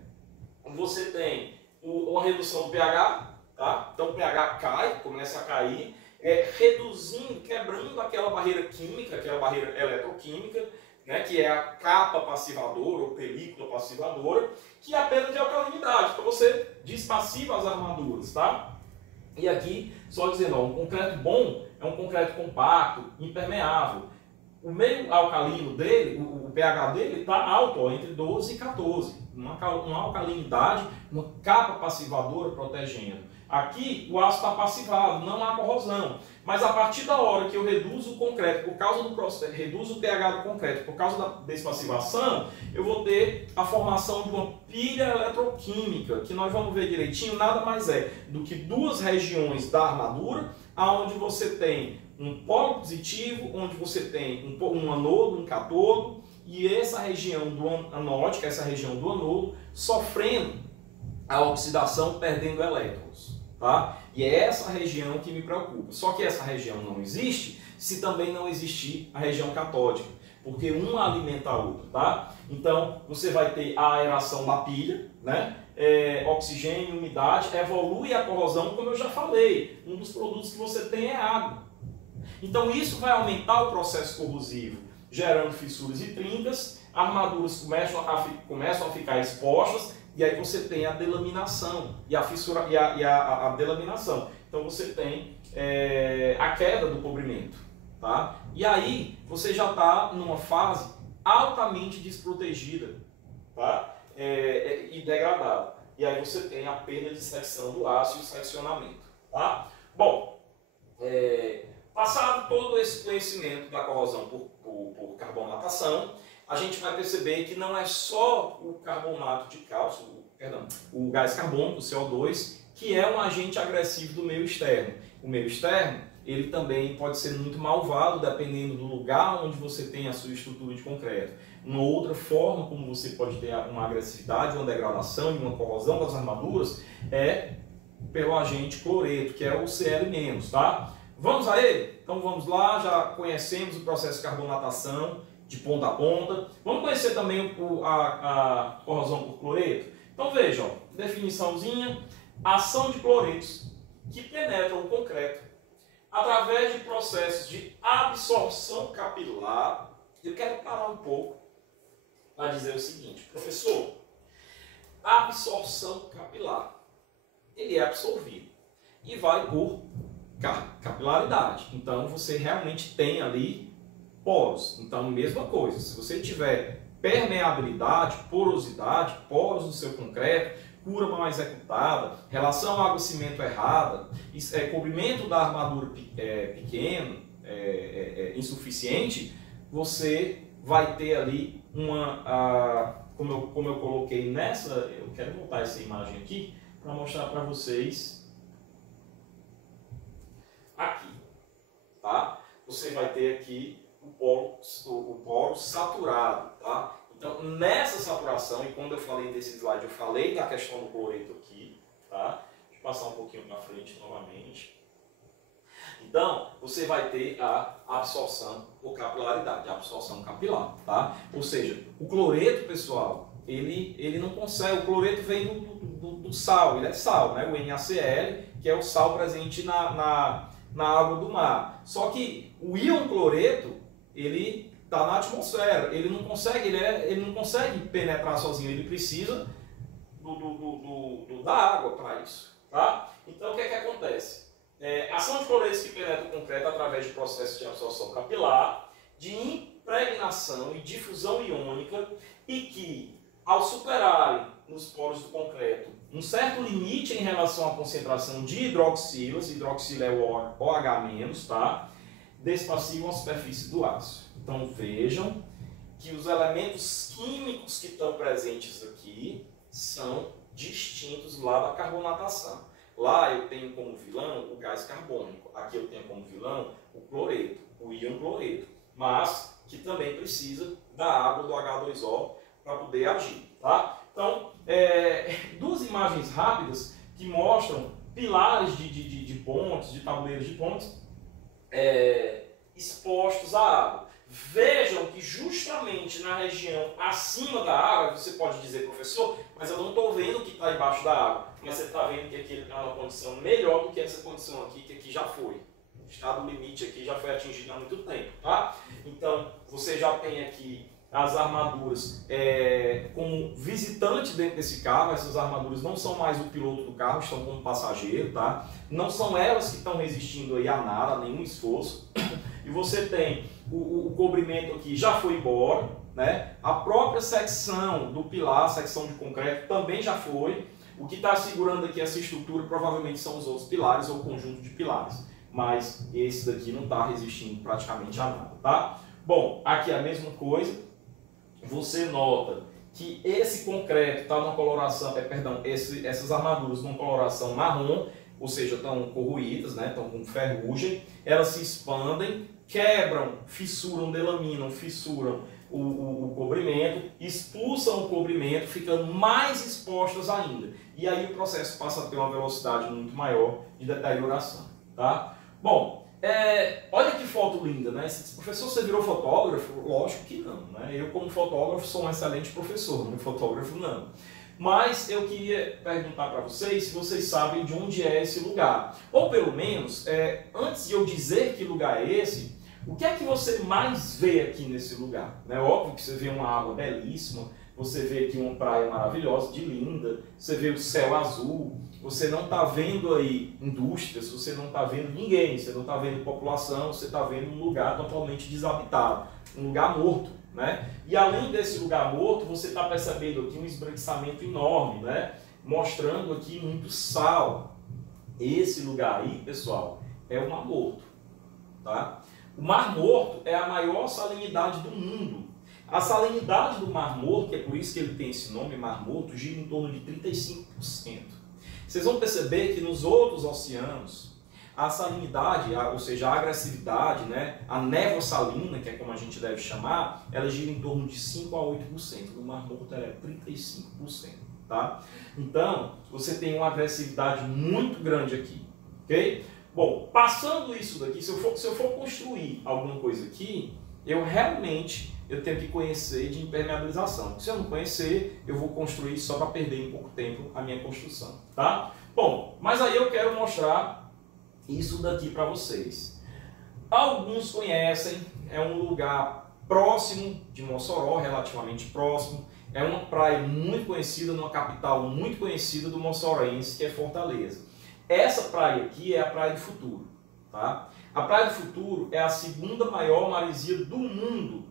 você tem uma redução do pH, tá? Então o pH cai, começa a cair, reduzindo, quebrando aquela barreira química, aquela barreira eletroquímica, né, que é a capa passivadora ou película passivadora, que é a perda de alcalinidade, então você despassiva as armaduras, tá? E aqui, só dizendo, ó, um concreto bom é um concreto compacto, impermeável. O meio alcalino dele, o pH dele está alto, ó, entre 12 e 14. Uma alcalinidade, uma capa passivadora protegendo. Aqui o aço está passivado, não há corrosão. Mas a partir da hora que eu reduzo o concreto, por causa do processo, reduzo o pH do concreto, por causa da despassivação, eu vou ter a formação de uma pilha eletroquímica, que nós vamos ver direitinho, nada mais é do que duas regiões da armadura, onde você tem um polo positivo, onde você tem um anodo, um catodo, e essa região do anódica, essa região do anodo, sofrendo a oxidação, perdendo elétrons. Tá? E é essa região que me preocupa. Só que essa região não existe se também não existir a região catódica, porque uma alimenta a outra. Tá? Então, você vai ter a aeração da pilha, né? Oxigênio, umidade, evolui a corrosão, como eu já falei. Um dos produtos que você tem é água. Então, isso vai aumentar o processo corrosivo, gerando fissuras e trincas, armaduras começam a ficar expostas, e aí você tem a delaminação e a fissura e a delaminação. Então você tem a queda do cobrimento, tá? E aí você já está numa fase altamente desprotegida, tá? E degradada. E aí você tem a perda de secção do aço e o seccionamento, tá? Bom, passado todo esse conhecimento da corrosão por carbonatação, a gente vai perceber que não é só o carbonato de cálcio, o gás carbônico, o CO2, que é um agente agressivo do meio externo. O meio externo, ele também pode ser muito malvado, dependendo do lugar onde você tem a sua estrutura de concreto. Uma outra forma como você pode ter uma agressividade, uma degradação e uma corrosão das armaduras é pelo agente cloreto, que é o Cl-, tá? Vamos a ele? Então vamos lá, já conhecemos o processo de carbonatação de ponta a ponta. Vamos conhecer também a corrosão por cloreto? Então veja, ó, definiçãozinha, ação de cloretos que penetram o concreto através de processos de absorção capilar. Eu quero parar um pouco para dizer o seguinte, professor, absorção capilar, ele é absorvido e vai por capilaridade. Então você realmente tem ali poros. Então, mesma coisa, se você tiver permeabilidade, porosidade, poros no seu concreto, cura mal executada, relação água-cimento errada, cobrimento da armadura pequeno, insuficiente, você vai ter ali como eu coloquei nessa, eu quero voltar essa imagem aqui para mostrar para vocês aqui, tá? Você vai ter aqui o poro saturado, tá? Então, nessa saturação, e quando eu falei desse slide, eu falei da questão do cloreto aqui, tá? Deixa eu passar um pouquinho para frente novamente. Então, você vai ter a absorção por capilaridade, a absorção capilar, tá? Ou seja, o cloreto, pessoal, ele não consegue, o cloreto vem do sal, ele é sal, né? O NaCl, que é o sal presente na água do mar. Só que o íon cloreto, ele está na atmosfera, ele não consegue penetrar sozinho, ele precisa da água para isso, tá? Então, o que é que acontece? Ação de cloretos que penetra o concreto através de processos de absorção capilar, de impregnação e difusão iônica, e que, ao superarem nos poros do concreto um certo limite em relação à concentração de hidroxilas, hidroxila é o OH-, tá? Despassivam a superfície do aço. Então vejam que os elementos químicos que estão presentes aqui são distintos lá da carbonatação. Lá eu tenho como vilão o gás carbônico, aqui eu tenho como vilão o cloreto, o íon cloreto, mas que também precisa da água do H2O para poder agir, tá? Então, duas imagens rápidas que mostram pilares de pontes, de tabuleiros de pontes, expostos à água. Vejam que justamente na região acima da água, você pode dizer, professor, mas eu não estou vendo o que está embaixo da água. Mas você está vendo que aqui ele está numa condição melhor do que essa condição aqui, que aqui já foi. O estado limite aqui já foi atingido há muito tempo, tá? Então, você já tem aqui as armaduras como visitante dentro desse carro. Essas armaduras não são mais o piloto do carro, estão como passageiro, tá? Não são elas que estão resistindo aí a nada, a nenhum esforço. E você tem o cobrimento aqui já foi embora, né? A própria secção do pilar, secção de concreto, também já foi. O que está segurando aqui essa estrutura provavelmente são os outros pilares ou o conjunto de pilares. Mas esse daqui não está resistindo praticamente a nada, tá? Bom, aqui é a mesma coisa. Você nota que esse concreto está numa coloração, essas armaduras numa coloração marrom, ou seja, estão corroídas, né? Estão com ferrugem. Elas se expandem, quebram, fissuram, delaminam, fissuram o cobrimento, expulsam o cobrimento, ficando mais expostas ainda. E aí o processo passa a ter uma velocidade muito maior de deterioração, tá? Bom, olha que foto linda, né? Professor, você virou fotógrafo? Lógico que não, né? Eu, como fotógrafo, sou um excelente professor, mas fotógrafo não. Mas eu queria perguntar para vocês se vocês sabem de onde é esse lugar. Ou pelo menos, antes de eu dizer que lugar é esse, o que é que você mais vê aqui nesse lugar? É óbvio que você vê uma água belíssima, você vê aqui uma praia maravilhosa, de linda, você vê o céu azul, você não está vendo aí indústrias, você não está vendo ninguém, você não está vendo população, você está vendo um lugar totalmente desabitado, um lugar morto, né? E além desse lugar morto, você está percebendo aqui um esbranquiçamento enorme, né? Mostrando aqui muito sal. Esse lugar aí, pessoal, é o Mar Morto, tá? O Mar Morto é a maior salinidade do mundo. A salinidade do Mar Morto, que é por isso que ele tem esse nome, Mar Morto, gira em torno de 35%. Vocês vão perceber que nos outros oceanos, a salinidade, ou seja, a agressividade, né, a névoa salina, que é como a gente deve chamar, ela gira em torno de 5 a 8%. No Mar Morto ela é 35%. Tá? Então, você tem uma agressividade muito grande aqui. Ok? Bom, passando isso daqui, se eu for construir alguma coisa aqui, eu tenho que conhecer de impermeabilização. Se eu não conhecer, eu vou construir só para perder em pouco tempo a minha construção, tá? Bom, mas aí eu quero mostrar isso daqui para vocês. Alguns conhecem, é um lugar próximo de Mossoró, relativamente próximo. É uma praia muito conhecida, numa capital muito conhecida do moçoroense, que é Fortaleza. Essa praia aqui é a Praia do Futuro, tá? A Praia do Futuro é a segunda maior maresia do mundo,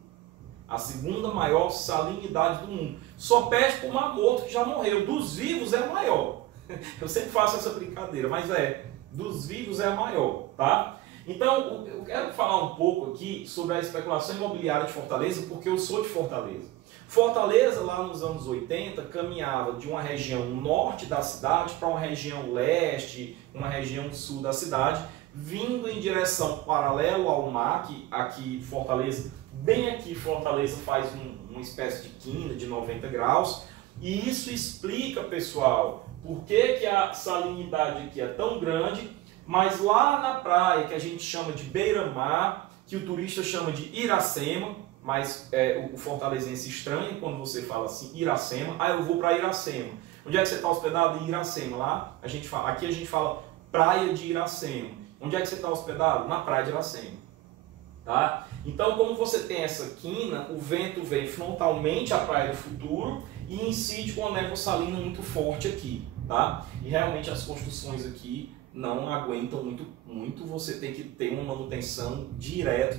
A segunda maior salinidade do mundo. Só perde para o Mar Morto, que já morreu. Dos vivos é a maior. Eu sempre faço essa brincadeira, mas dos vivos é a maior, tá? Então, eu quero falar um pouco aqui sobre a especulação imobiliária de Fortaleza, porque eu sou de Fortaleza. Fortaleza, lá nos anos 80, caminhava de uma região norte da cidade para uma região leste, uma região sul da cidade, vindo em direção paralelo ao mar, que aqui Fortaleza, bem aqui Fortaleza faz uma espécie de quina de 90 graus, e isso explica, pessoal, por que a salinidade aqui é tão grande, mas lá na praia, que a gente chama de beira-mar, que o turista chama de Iracema, mas o fortalezense estranha quando você fala assim, Iracema, eu vou para Iracema. Onde é que você está hospedado? Em Iracema. Lá, aqui a gente fala praia de Iracema. Onde é que você está hospedado? Na praia de Iracema. Tá? Então, como você tem essa quina, o vento vem frontalmente à Praia do Futuro e incide com uma névoa salina muito forte aqui. Tá? E realmente as construções aqui não aguentam muito, você tem que ter uma manutenção direto,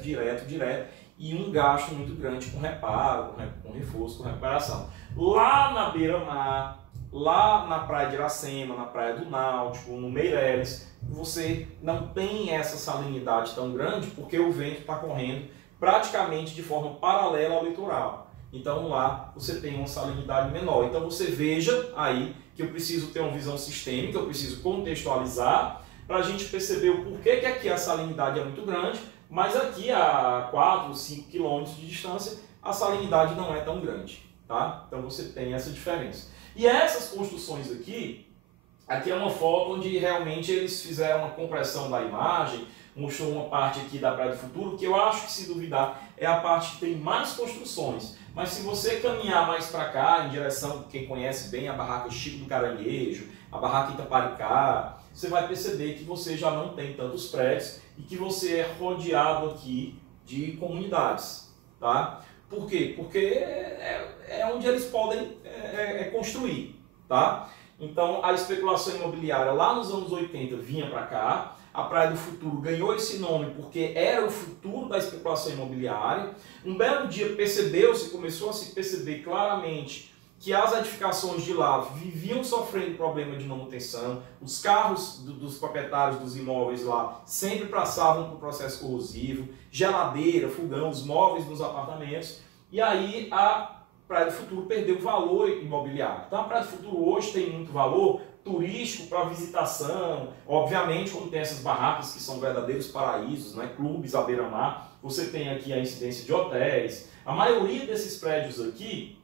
e um gasto muito grande com reparo, com reforço, com reparação. Lá na beira-mar, lá na Praia de Iracema, na Praia do Náutico, no Meireles, você não tem essa salinidade tão grande porque o vento está correndo praticamente de forma paralela ao litoral. Então lá você tem uma salinidade menor. Então você veja aí que eu preciso ter uma visão sistêmica, eu preciso contextualizar para a gente perceber o porquê que aqui a salinidade é muito grande, mas aqui a 4 ou 5 quilômetros de distância a salinidade não é tão grande. Tá? Então você tem essa diferença. E essas construções aqui é uma foto onde realmente eles fizeram uma compressão da imagem, mostrou uma parte aqui da Praia do Futuro, que eu acho que, se duvidar, é a parte que tem mais construções. Mas se você caminhar mais para cá, em direção, quem conhece bem a barraca Chico do Caranguejo, a barraca Itaparicá, você vai perceber que você já não tem tantos prédios e que você é rodeado aqui de comunidades. Tá? Por quê? Porque é onde eles podem construir. Tá? Então, a especulação imobiliária lá nos anos 80 vinha para cá, a Praia do Futuro ganhou esse nome porque era o futuro da especulação imobiliária. Um belo dia começou a se perceber claramente que as edificações de lá viviam sofrendo problema de manutenção, os carros dos proprietários dos imóveis lá sempre passavam por processo corrosivo, geladeira, fogão, os móveis nos apartamentos, e aí a Praia do Futuro perdeu valor imobiliário. Então a Praia do Futuro hoje tem muito valor turístico para visitação, obviamente quando tem essas barracas que são verdadeiros paraísos, né? Clubes à beira-mar, você tem aqui a incidência de hotéis. A maioria desses prédios aqui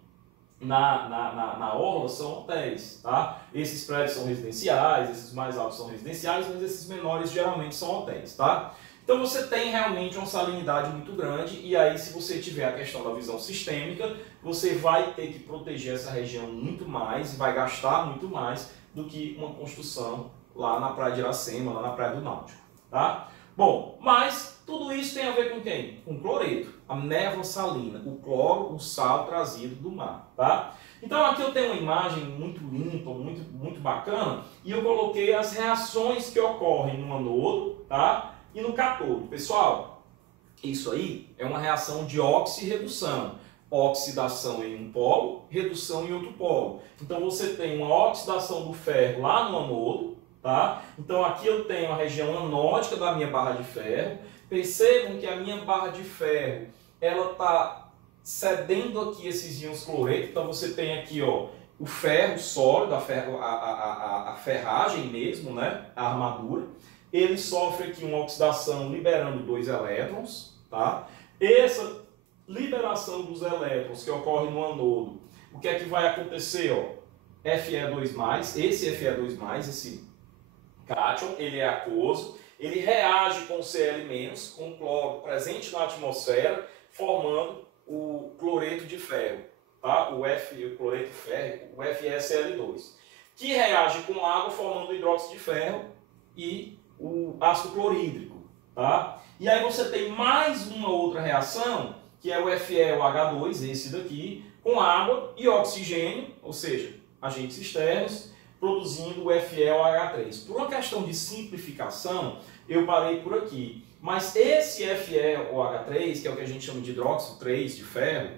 na orla são hotéis, tá? Esses prédios são residenciais, esses mais altos são residenciais, mas esses menores geralmente são hotéis, tá? Então você tem realmente uma salinidade muito grande, e aí, se você tiver a questão da visão sistêmica, você vai ter que proteger essa região muito mais e vai gastar muito mais do que uma construção lá na Praia de Iracema, lá na Praia do Náutico. Tá? Bom, mas tudo isso tem a ver com quem? Com cloreto, a névoa salina, o cloro, o sal trazido do mar. Tá? Então aqui eu tenho uma imagem muito limpa, muito bacana, e eu coloquei as reações que ocorrem no anodo, tá? E no cátodo. Pessoal, isso aí é uma reação de oxirredução. Oxidação em um polo, redução em outro polo. Então você tem uma oxidação do ferro lá no anodo, tá? Então aqui eu tenho a região anódica da minha barra de ferro. Percebam que a minha barra de ferro, ela está cedendo aqui esses íons cloreto. Então você tem aqui, ó, o ferro sólido, a ferragem mesmo, né? A armadura. Ele sofre aqui uma oxidação liberando 2 elétrons, tá? Essa liberação dos elétrons que ocorre no anodo, o que é que vai acontecer? Ó? Fe2+, esse Fe2+, esse cátion, ele é aquoso, ele reage com o Cl-, com o cloro presente na atmosfera, formando o cloreto de ferro, tá? o cloreto férrico, o FeSL2, que reage com água formando o hidróxido de ferro e o ácido clorídrico. Tá? E aí você tem mais uma outra reação, que é o FeOH2, esse daqui, com água e oxigênio, ou seja, agentes externos, produzindo o FeOH3. Por uma questão de simplificação, eu parei por aqui. Mas esse FeOH3, que é o que a gente chama de hidróxido 3 de ferro,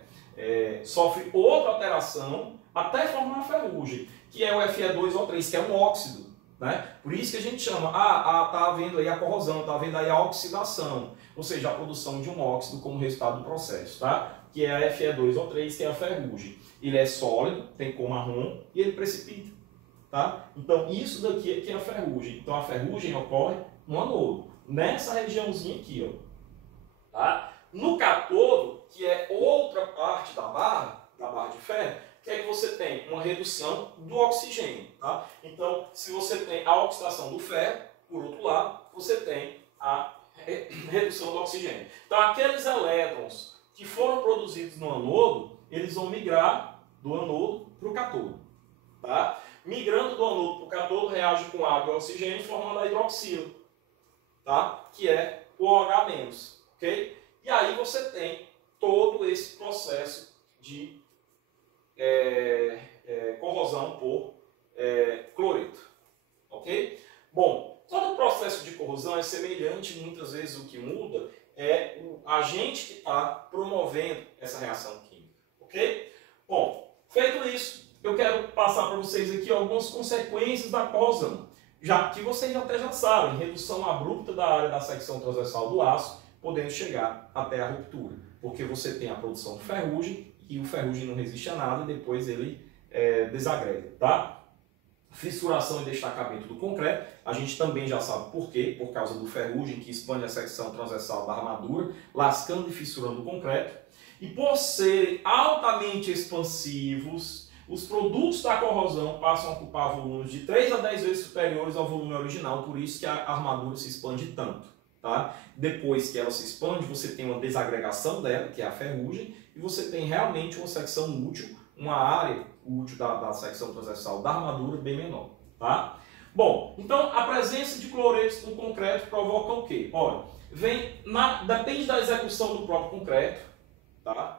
sofre outra alteração até formar a ferrugem, que é o Fe2O3, que é um óxido, né? Por isso que a gente chama, tá havendo aí a corrosão, tá havendo aí a oxidação, ou seja, a produção de um óxido como resultado do processo, tá? Que é a Fe2O3, que é a ferrugem. Ele é sólido, tem cor marrom e ele precipita, tá? Então isso daqui é a ferrugem. Então a ferrugem ocorre no anodo, nessa regiãozinha aqui, ó. Tá? No cátodo, que é outra parte da barra de ferro, o que é que você tem? Uma redução do oxigênio. Tá? Então, se você tem a oxidação do ferro, por outro lado, você tem a redução do oxigênio. Então, aqueles elétrons que foram produzidos no anodo, eles vão migrar do anodo para o cátodo. Tá? Migrando do anodo para o cátodo, reage com água e oxigênio, formando a hidroxila, tá? Que é o OH-, ok? E aí você tem todo esse processo de corrosão por cloreto, ok? Bom, todo o processo de corrosão é semelhante, muitas vezes o que muda é o agente que está promovendo essa reação química, ok? Bom, feito isso, eu quero passar para vocês aqui algumas consequências da corrosão, já que vocês até já sabem, redução abrupta da área da secção transversal do aço, podendo chegar até a ruptura, porque você tem a produção de ferrugem, e o ferrugem não resiste a nada, e depois ele desagrega, tá? Fissuração e destacamento do concreto, a gente também já sabe por quê, por causa do ferrugem que expande a secção transversal da armadura, lascando e fissurando o concreto, e por serem altamente expansivos, os produtos da corrosão passam a ocupar volumes de 3 a 10 vezes superiores ao volume original, por isso que a armadura se expande tanto. Tá? Depois que ela se expande, você tem uma desagregação dela, que é a ferrugem, e você tem realmente uma secção útil, uma área útil da secção transversal da armadura bem menor. Tá? Bom, então a presença de cloretos no concreto provoca o quê? Olha, depende da execução do próprio concreto, tá?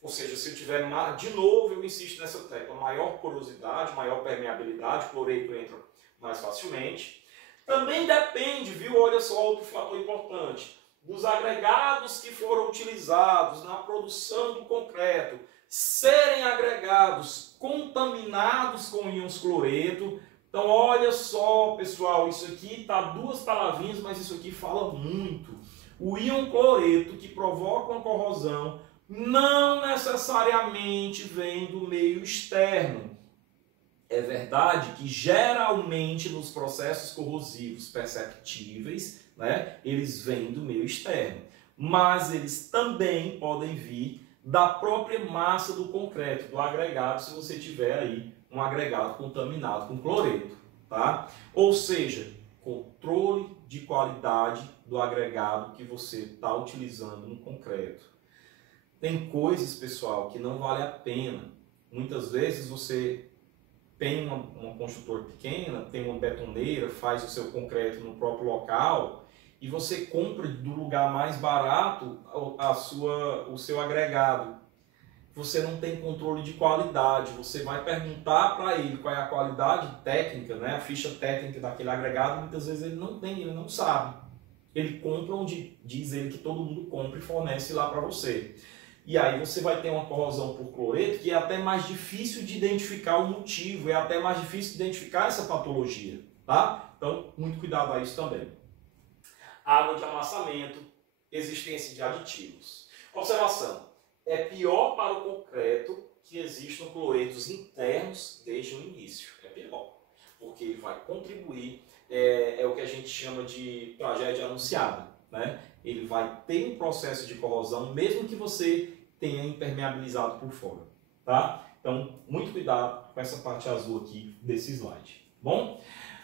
Ou seja, se eu tiver, de novo, eu insisto nessa tecla, maior porosidade, maior permeabilidade, o cloreto entra mais facilmente. Também depende, viu? Olha só outro fator importante, dos agregados que foram utilizados na produção do concreto serem agregados contaminados com íons cloreto. Então, olha só, pessoal, isso aqui tá duas palavrinhas, mas isso aqui fala muito. O íon cloreto que provoca uma corrosão não necessariamente vem do meio externo. É verdade que geralmente nos processos corrosivos perceptíveis, né, eles vêm do meio externo, mas eles também podem vir da própria massa do concreto, do agregado, se você tiver aí um agregado contaminado com cloreto, tá? Ou seja, controle de qualidade do agregado que você está utilizando no concreto. Tem coisas, pessoal, que não vale a pena. Muitas vezes você tem uma construtora pequena, tem uma betoneira, faz o seu concreto no próprio local e você compra do lugar mais barato o seu agregado. Você não tem controle de qualidade, você vai perguntar para ele qual é a qualidade técnica, né, a ficha técnica daquele agregado, muitas vezes ele não tem, ele não sabe. Ele compra onde diz ele que todo mundo compra e fornece lá para você. E aí você vai ter uma corrosão por cloreto que é até mais difícil de identificar o motivo, é até mais difícil de identificar essa patologia, tá? Então, muito cuidado a isso também. Água de amassamento, existência de aditivos. Observação, é pior para o concreto que existam cloretos internos desde o início, é pior, porque ele vai contribuir, é o que a gente chama de tragédia anunciada, né? Ele vai ter um processo de corrosão, mesmo que você tenha impermeabilizado por fora, tá? Então, muito cuidado com essa parte azul aqui desse slide, bom?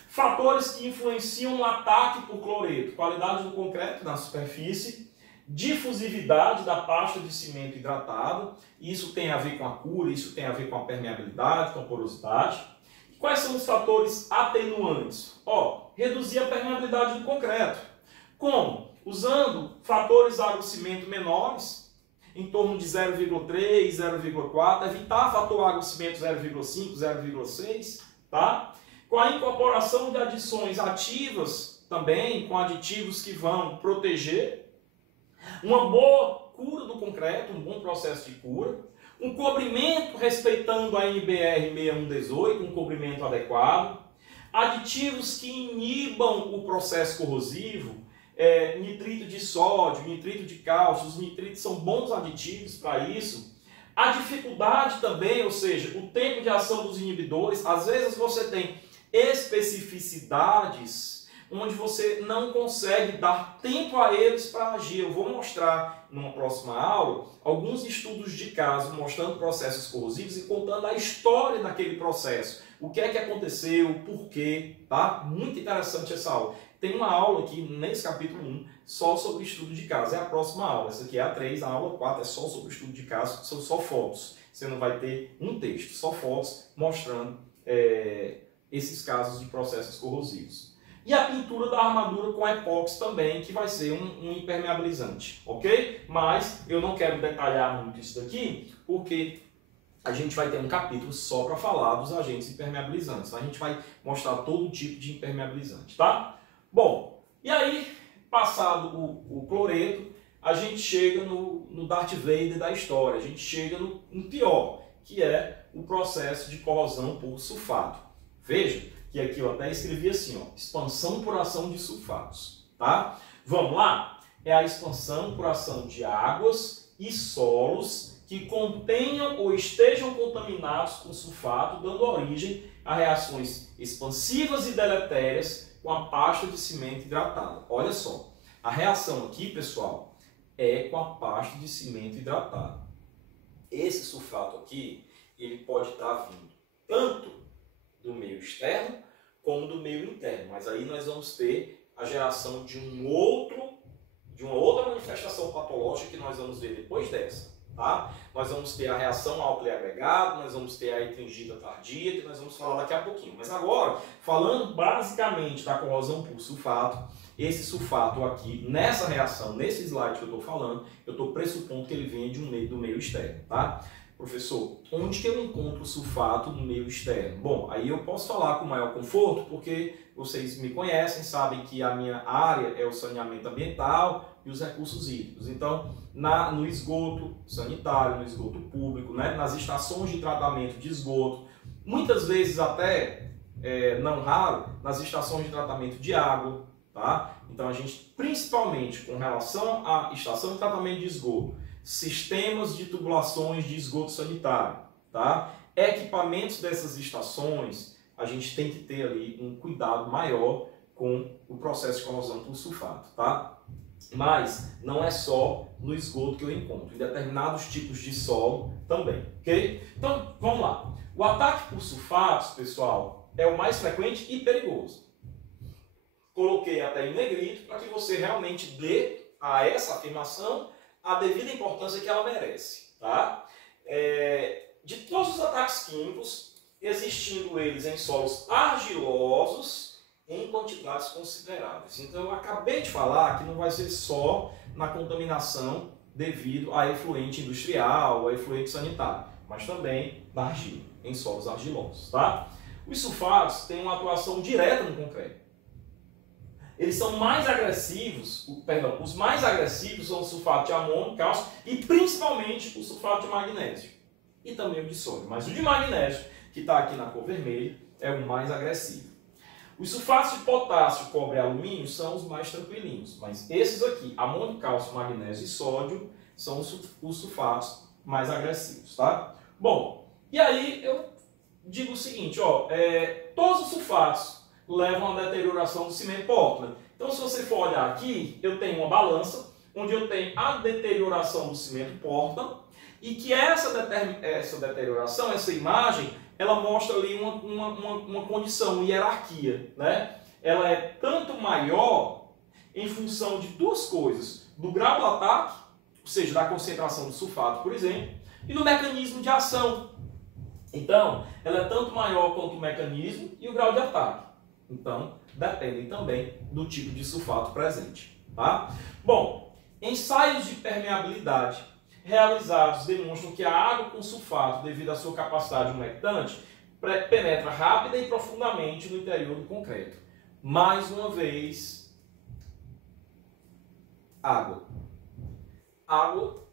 Fatores que influenciam no ataque por cloreto: qualidade do concreto na superfície, difusividade da pasta de cimento hidratado, isso tem a ver com a cura, isso tem a ver com a permeabilidade, com a porosidade. Quais são os fatores atenuantes? Reduzir a permeabilidade do concreto. Como? Usando fatores água-cimento menores, em torno de 0,3, 0,4, evitar fator água-cimento 0,5, 0,6, tá? Com a incorporação de adições ativas também com aditivos que vão proteger, uma boa cura do concreto, um bom processo de cura, um cobrimento respeitando a NBR 6118, um cobrimento adequado, aditivos que inibam o processo corrosivo, nitrito de sódio, nitrito de cálcio, os nitritos são bons aditivos para isso. A dificuldade também, ou seja, o tempo de ação dos inibidores, às vezes você tem especificidades onde você não consegue dar tempo a eles para agir. Eu vou mostrar numa próxima aula alguns estudos de caso mostrando processos corrosivos e contando a história daquele processo. O que é que aconteceu, por quê, tá? Muito interessante essa aula. Tem uma aula aqui nesse capítulo 1 só sobre estudo de caso. É a próxima aula. Essa aqui é a 3, a aula 4 é só sobre estudo de caso, são só fotos. Você não vai ter um texto, só fotos mostrando esses casos de processos corrosivos. E a pintura da armadura com epóxi também, que vai ser um impermeabilizante, ok? Mas eu não quero detalhar muito isso daqui, porque a gente vai ter um capítulo só para falar dos agentes impermeabilizantes. A gente vai mostrar todo tipo de impermeabilizante, tá? Bom, e aí, passado o cloreto, a gente chega no Darth Vader da história, a gente chega no pior, que é o processo de corrosão por sulfato. Veja que aqui eu até escrevi assim, ó, expansão por ação de sulfatos, tá? Vamos lá? É a expansão por ação de águas e solos que contenham ou estejam contaminados com sulfato, dando origem a reações expansivas e deletérias com a pasta de cimento hidratada. Olha só, a reação aqui, pessoal, é com a pasta de cimento hidratado. Esse sulfato aqui, ele pode estar vindo tanto do meio externo como do meio interno, mas aí nós vamos ter a geração de uma outra manifestação patológica que nós vamos ver depois dessa, tá? Nós vamos ter a reação álcool agregado, nós vamos ter a etringita tardia, que nós vamos falar daqui a pouquinho. Mas agora, falando basicamente da corrosão por sulfato, esse sulfato aqui, nessa reação, nesse slide que eu estou falando, eu estou pressupondo que ele venha do meio externo, tá? Professor, onde que eu encontro o sulfato no meio externo? Bom, aí eu posso falar com maior conforto, porque vocês me conhecem, sabem que a minha área é o saneamento ambiental e os recursos hídricos. Então, no esgoto sanitário, no esgoto público, né, nas estações de tratamento de esgoto, muitas vezes até, não raro, nas estações de tratamento de água, tá? Então, a gente, principalmente com relação à estação de tratamento de esgoto, sistemas de tubulações de esgoto sanitário, tá? Equipamentos dessas estações, a gente tem que ter ali um cuidado maior com o processo de corrosão por sulfato, tá? Mas não é só no esgoto que eu encontro, em determinados tipos de solo também, ok? Então, vamos lá. O ataque por sulfatos, pessoal, é o mais frequente e perigoso. Coloquei até em negrito para que você realmente dê a essa afirmação a devida importância que ela merece, tá? De todos os ataques químicos, existindo eles em solos argilosos em quantidades consideráveis. Então, eu acabei de falar que não vai ser só na contaminação devido a efluente industrial, a efluente sanitário, mas também na argila, em solos argilosos, tá? Os sulfatos têm uma atuação direta no concreto. Eles são mais agressivos, os mais agressivos são o sulfato de amônio, cálcio e principalmente o sulfato de magnésio e também o de sódio. Mas o de magnésio, que está aqui na cor vermelha, é o mais agressivo. Os sulfatos de potássio, cobre e alumínio são os mais tranquilinhos, mas esses aqui, amônio, cálcio, magnésio e sódio, são os sulfatos mais agressivos, tá? Bom, e aí eu digo o seguinte, ó, todos os sulfatos levam à deterioração do cimento Portland. Então, se você for olhar aqui, eu tenho uma balança onde eu tenho a deterioração do cimento Portland e que essa deterioração, essa imagem, ela mostra ali uma condição, uma hierarquia, né? Ela é tanto maior em função de duas coisas, do grau do ataque, ou seja, da concentração do sulfato, por exemplo, e do mecanismo de ação. Então, ela é tanto maior quanto o mecanismo e o grau de ataque. Então, dependem também do tipo de sulfato presente, tá? Bom, ensaios de permeabilidade realizados demonstram que a água com sulfato, devido à sua capacidade humectante, penetra rápida e profundamente no interior do concreto. Mais uma vez, água. Água,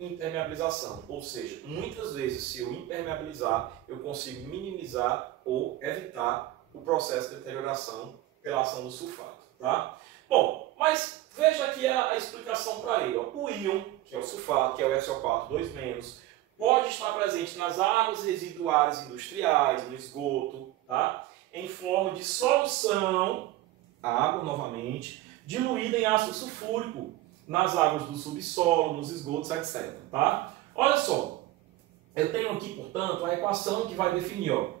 impermeabilização. Ou seja, muitas vezes, se eu impermeabilizar, eu consigo minimizar ou evitar o processo de deterioração pela ação do sulfato. Tá? Bom, mas veja aqui a explicação para ele. Ó. O íon, que é o sulfato, que é o SO4 2-, pode estar presente nas águas residuárias industriais, no esgoto, tá? Em forma de solução, água novamente, diluída em ácido sulfúrico, nas águas do subsolo, nos esgotos, etc. Tá? Olha só, eu tenho aqui, portanto, a equação que vai definir. Ó,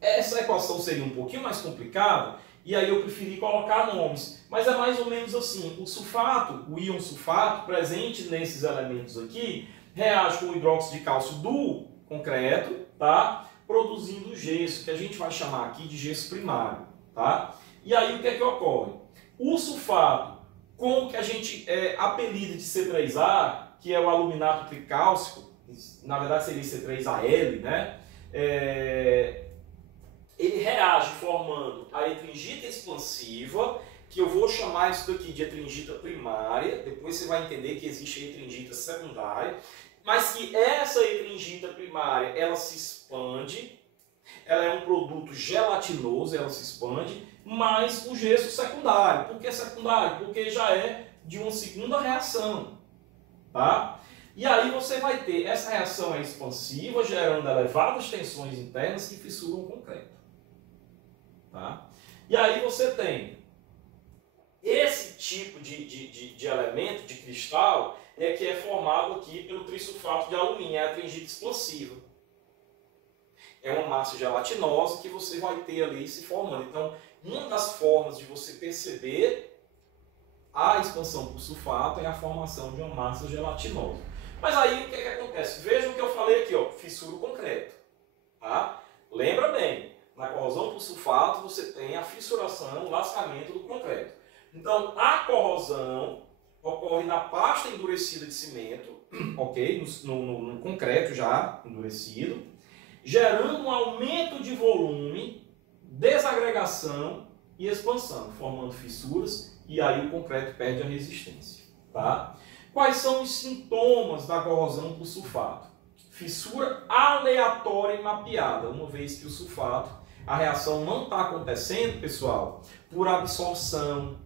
essa equação seria um pouquinho mais complicada, e aí eu preferi colocar nomes. Mas é mais ou menos assim, o sulfato, o íon sulfato, presente nesses elementos aqui, reage com o hidróxido de cálcio do concreto, tá? Produzindo gesso, que a gente vai chamar aqui de gesso primário. Tá? E aí o que é que ocorre? O sulfato, com o que a gente apelida de C3A, que é o aluminato tricálcico, na verdade seria C3AL, né? Ele reage formando a etringita expansiva, que eu vou chamar isso daqui de etringita primária, depois você vai entender que existe a etringita secundária, mas que essa etringita primária, ela se expande, ela é um produto gelatinoso, ela se expande, mas o gesso secundário. Por que secundário? Porque já é de uma segunda reação. Tá? E aí você vai ter, essa reação é expansiva, gerando elevadas tensões internas que fissuram o concreto. Tá? E aí você tem esse tipo de elemento, de cristal, que é formado aqui pelo trisulfato de alumínio, é a etringita expansiva. É uma massa gelatinosa que você vai ter ali se formando. Então, uma das formas de você perceber a expansão por sulfato é a formação de uma massa gelatinosa. Mas aí o que acontece? Veja o que eu falei aqui, ó, fissura o concreto. Tá? Lembra bem, na corrosão por sulfato você tem a fissuração, o lascamento do concreto. Então, a corrosão ocorre na pasta endurecida de cimento, ok? No concreto já endurecido, gerando um aumento de volume, desagregação e expansão, formando fissuras, e aí o concreto perde a resistência. Tá? Quais são os sintomas da corrosão por sulfato? Fissura aleatória e mapeada, uma vez que o sulfato, a reação não está acontecendo, pessoal, por absorção,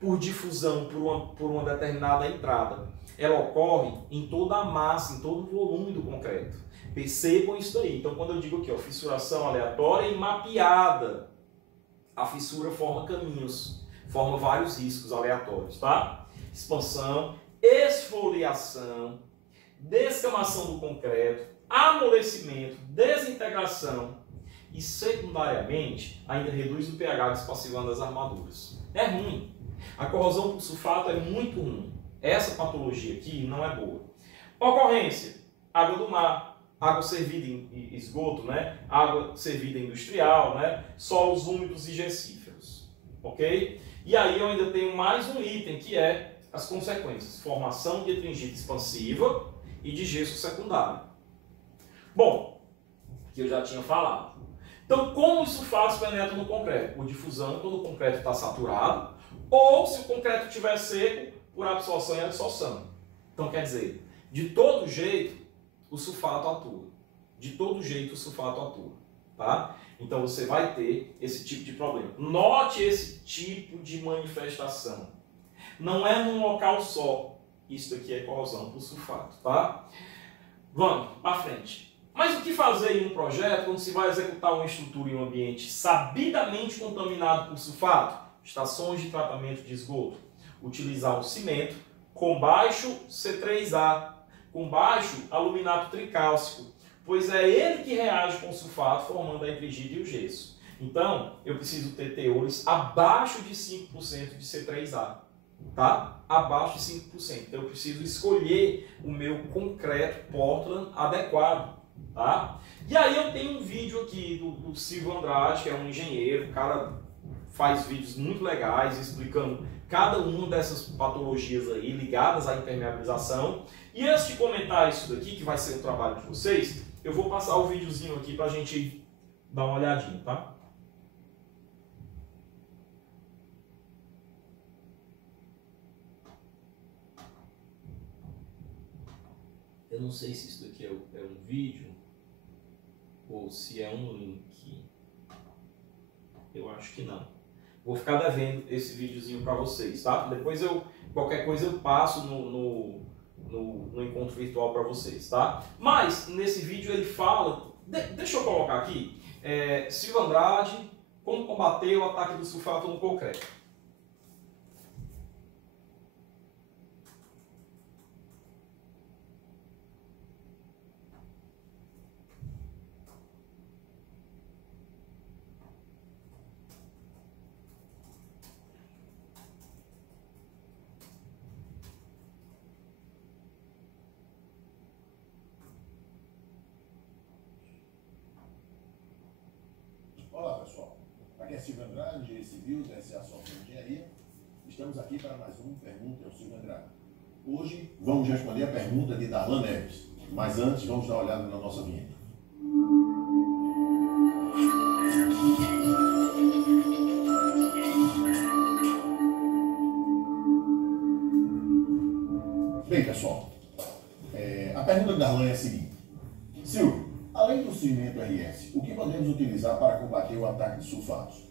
por difusão, por uma determinada entrada. Ela ocorre em toda a massa, em todo o volume do concreto. Percebam isso daí. Então, quando eu digo aqui, ó, fissuração aleatória e mapeada, a fissura forma caminhos, forma vários riscos aleatórios, tá? Expansão, esfoliação, descamação do concreto, amolecimento, desintegração e, secundariamente, ainda reduz o pH despassivando as armaduras. É ruim. A corrosão por sulfato é muito ruim. Essa patologia aqui não é boa. Ocorrência, água do mar, água servida em esgoto, né? Água servida industrial, né? Solos úmidos e gessíferos, ok? E aí eu ainda tenho mais um item que é as consequências. Formação de etringita expansiva e de gesso secundário. Bom, que eu já tinha falado. Então, como os sulfatos penetram no concreto? Por difusão, quando o concreto está saturado, ou se o concreto estiver seco, por absorção e adsorção. Então, quer dizer, de todo jeito, o sulfato atua. De todo jeito, o sulfato atua. Tá? Então, você vai ter esse tipo de problema. Note esse tipo de manifestação. Não é num local só. Isso aqui é corrosão por sulfato. Tá? Vamos para frente. Mas o que fazer em um projeto quando se vai executar uma estrutura em um ambiente sabidamente contaminado por sulfato? Estações de tratamento de esgoto. Utilizar um cimento com baixo C3A, com baixo aluminato tricálcico, pois é ele que reage com o sulfato formando a etringita e o gesso. Então, eu preciso ter teores abaixo de 5% de C3A. Tá? Abaixo de 5%. Então, eu preciso escolher o meu concreto Portland adequado. Tá? E aí eu tenho um vídeo aqui do Silvio Andrade, que é um engenheiro, o cara faz vídeos muito legais explicando cada uma dessas patologias aí ligadas à impermeabilização. E antes de comentar isso daqui, que vai ser o trabalho de vocês, eu vou passar o videozinho aqui pra gente dar uma olhadinha, tá? Eu não sei se isso daqui é um vídeo ou se é um link. Eu acho que não. Vou ficar devendo esse videozinho para vocês, tá? Depois qualquer coisa eu passo no encontro virtual para vocês, tá? Mas nesse vídeo ele fala, deixa eu colocar aqui, Silvio Andrade, como combater o ataque do sulfato no concreto. Olá pessoal, aqui é Silvio Andrade, engenheiro civil da SA Software Engenharia. Estamos aqui para mais uma pergunta ao Silvio Andrade. Hoje vamos responder a pergunta de Darlan Neves, mas antes vamos dar uma olhada na nossa vinheta. Bem pessoal, a pergunta de Darlan é a seguinte: Silvio, além do cimento RS, o que podemos utilizar para combater o ataque de sulfatos?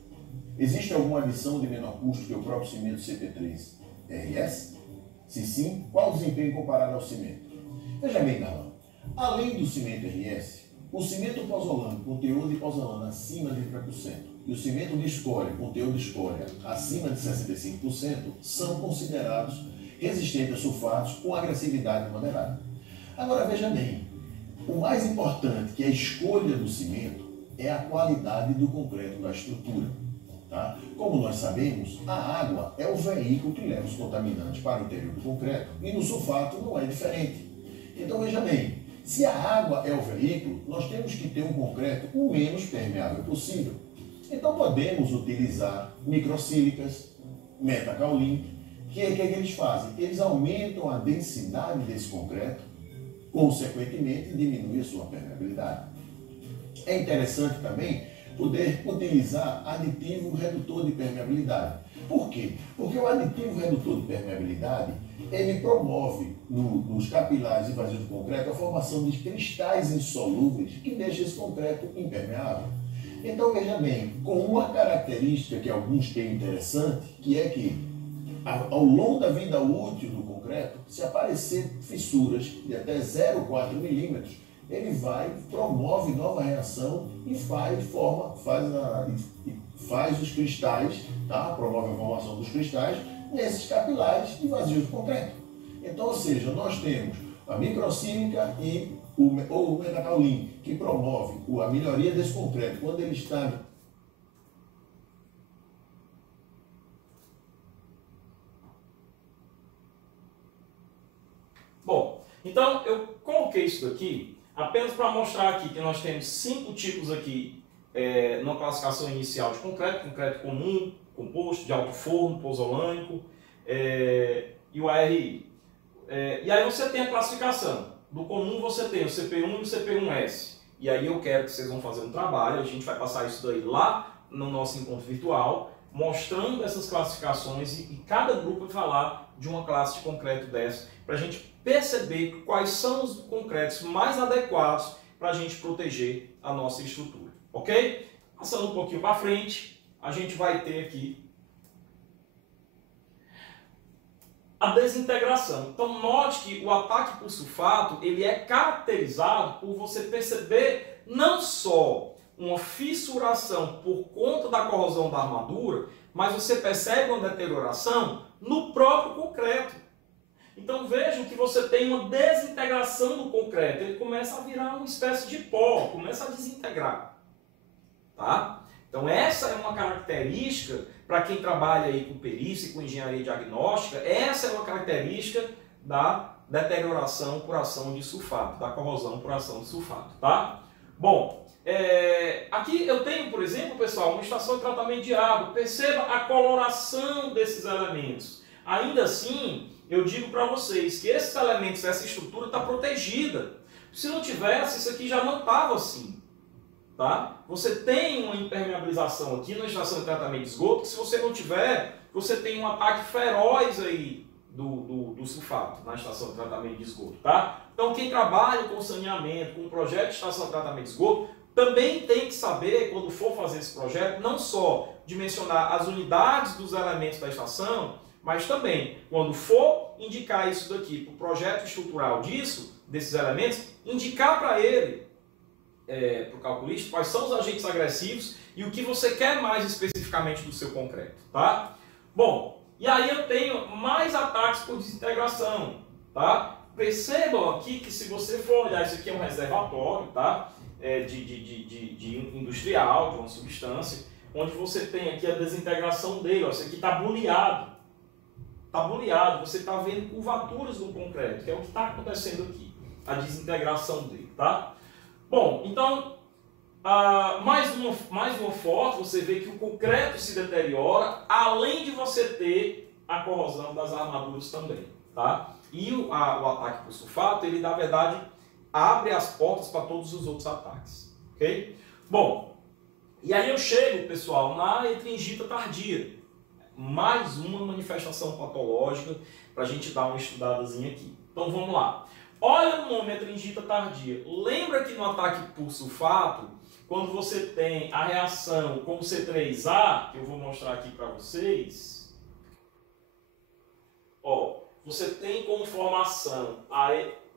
Existe alguma adição de menor custo que o próprio cimento CP3 RS? Se sim, qual o desempenho comparado ao cimento? Veja bem, Darlan, além do cimento RS, o cimento pozolano com teor de pozolano acima de 30% e o cimento de escória com teor de escória acima de 65% são considerados resistentes a sulfatos com agressividade moderada. Agora veja bem, o mais importante que é a escolha do cimento é a qualidade do concreto da estrutura. Tá? Como nós sabemos, a água é o veículo que leva os contaminantes para o interior do concreto e no sulfato não é diferente. Então veja bem, se a água é o veículo, nós temos que ter um concreto o menos permeável possível. Então podemos utilizar microsílicas, metakaolin, que eles fazem? Eles aumentam a densidade desse concreto, consequentemente diminui a sua permeabilidade. É interessante também poder utilizar aditivo redutor de permeabilidade. Por quê? Porque o aditivo redutor de permeabilidade, ele promove nos capilares e vazios do concreto a formação de cristais insolúveis que deixam esse concreto impermeável. Então veja bem, com uma característica que alguns têm interessante, que é que ao longo da vida útil do concreto, se aparecer fissuras de até 0,4 milímetros, ele promove nova reação e faz os cristais, tá? Promove a formação dos cristais nesses capilares e vazios do concreto. Então, ou seja, nós temos a microsílica e o metakaolin, que promove a melhoria desse concreto quando ele está... Bom, então eu coloquei isso daqui apenas para mostrar aqui que nós temos 5 tipos aqui numa classificação inicial de concreto: concreto comum, composto, de alto forno, pozolânico e o ARI. E aí você tem a classificação. Do comum você tem o CP1 e o CP1S. E aí eu quero que vocês vão fazer um trabalho, a gente vai passar isso daí lá no nosso encontro virtual, mostrando essas classificações e cada grupo vai falar de uma classe de concreto dessa, para a gente perceber quais são os concretos mais adequados para a gente proteger a nossa estrutura, ok? Passando um pouquinho para frente, a gente vai ter aqui a desintegração. Então note que o ataque por sulfato ele é caracterizado por você perceber não só uma fissuração por conta da corrosão da armadura, mas você percebe uma deterioração no próprio concreto. Então vejam que você tem uma desintegração do concreto, ele começa a virar uma espécie de pó, começa a desintegrar. Tá? Então essa é uma característica, para quem trabalha aí com perícia e com engenharia diagnóstica, essa é uma característica da deterioração por ação de sulfato, da corrosão por ação de sulfato. Tá? Bom, aqui eu tenho, por exemplo, pessoal, uma estação de tratamento de água. Perceba a coloração desses elementos. Ainda assim, eu digo para vocês que esses elementos, essa estrutura está protegida. Se não tivesse, isso aqui já não estava assim. Tá? Você tem uma impermeabilização aqui na estação de tratamento de esgoto, que se você não tiver, você tem um ataque feroz aí do sulfato na estação de tratamento de esgoto, tá? Então quem trabalha com saneamento, com projeto de estação de tratamento de esgoto, também tem que saber, quando for fazer esse projeto, não só dimensionar as unidades dos elementos da estação, mas também, quando for indicar isso daqui para o projeto estrutural desses elementos, indicar para ele, para o calculista, quais são os agentes agressivos e o que você quer mais especificamente do seu concreto, tá? Bom, e aí eu tenho mais ataques por desintegração, tá? Percebam aqui que se você for olhar, isso aqui é um reservatório, tá? De industrial, de uma substância, onde você tem aqui a desintegração dele, ó, isso aqui está buleado. Está buleado, você está vendo curvaturas no concreto, que é o que está acontecendo aqui, a desintegração dele, tá? Bom, então, mais uma foto, você vê que o concreto se deteriora, além de você ter a corrosão das armaduras também, tá? E o ataque por sulfato, ele na verdade abre as portas para todos os outros ataques, ok? Bom, e aí eu chego, pessoal, na etringita tardia. Mais uma manifestação patológica para a gente dar uma estudadazinha aqui. Então vamos lá. Olha o nome etringita tardia. Lembra que no ataque por sulfato, quando você tem a reação com o C3A, que eu vou mostrar aqui para vocês, ó, você tem como formação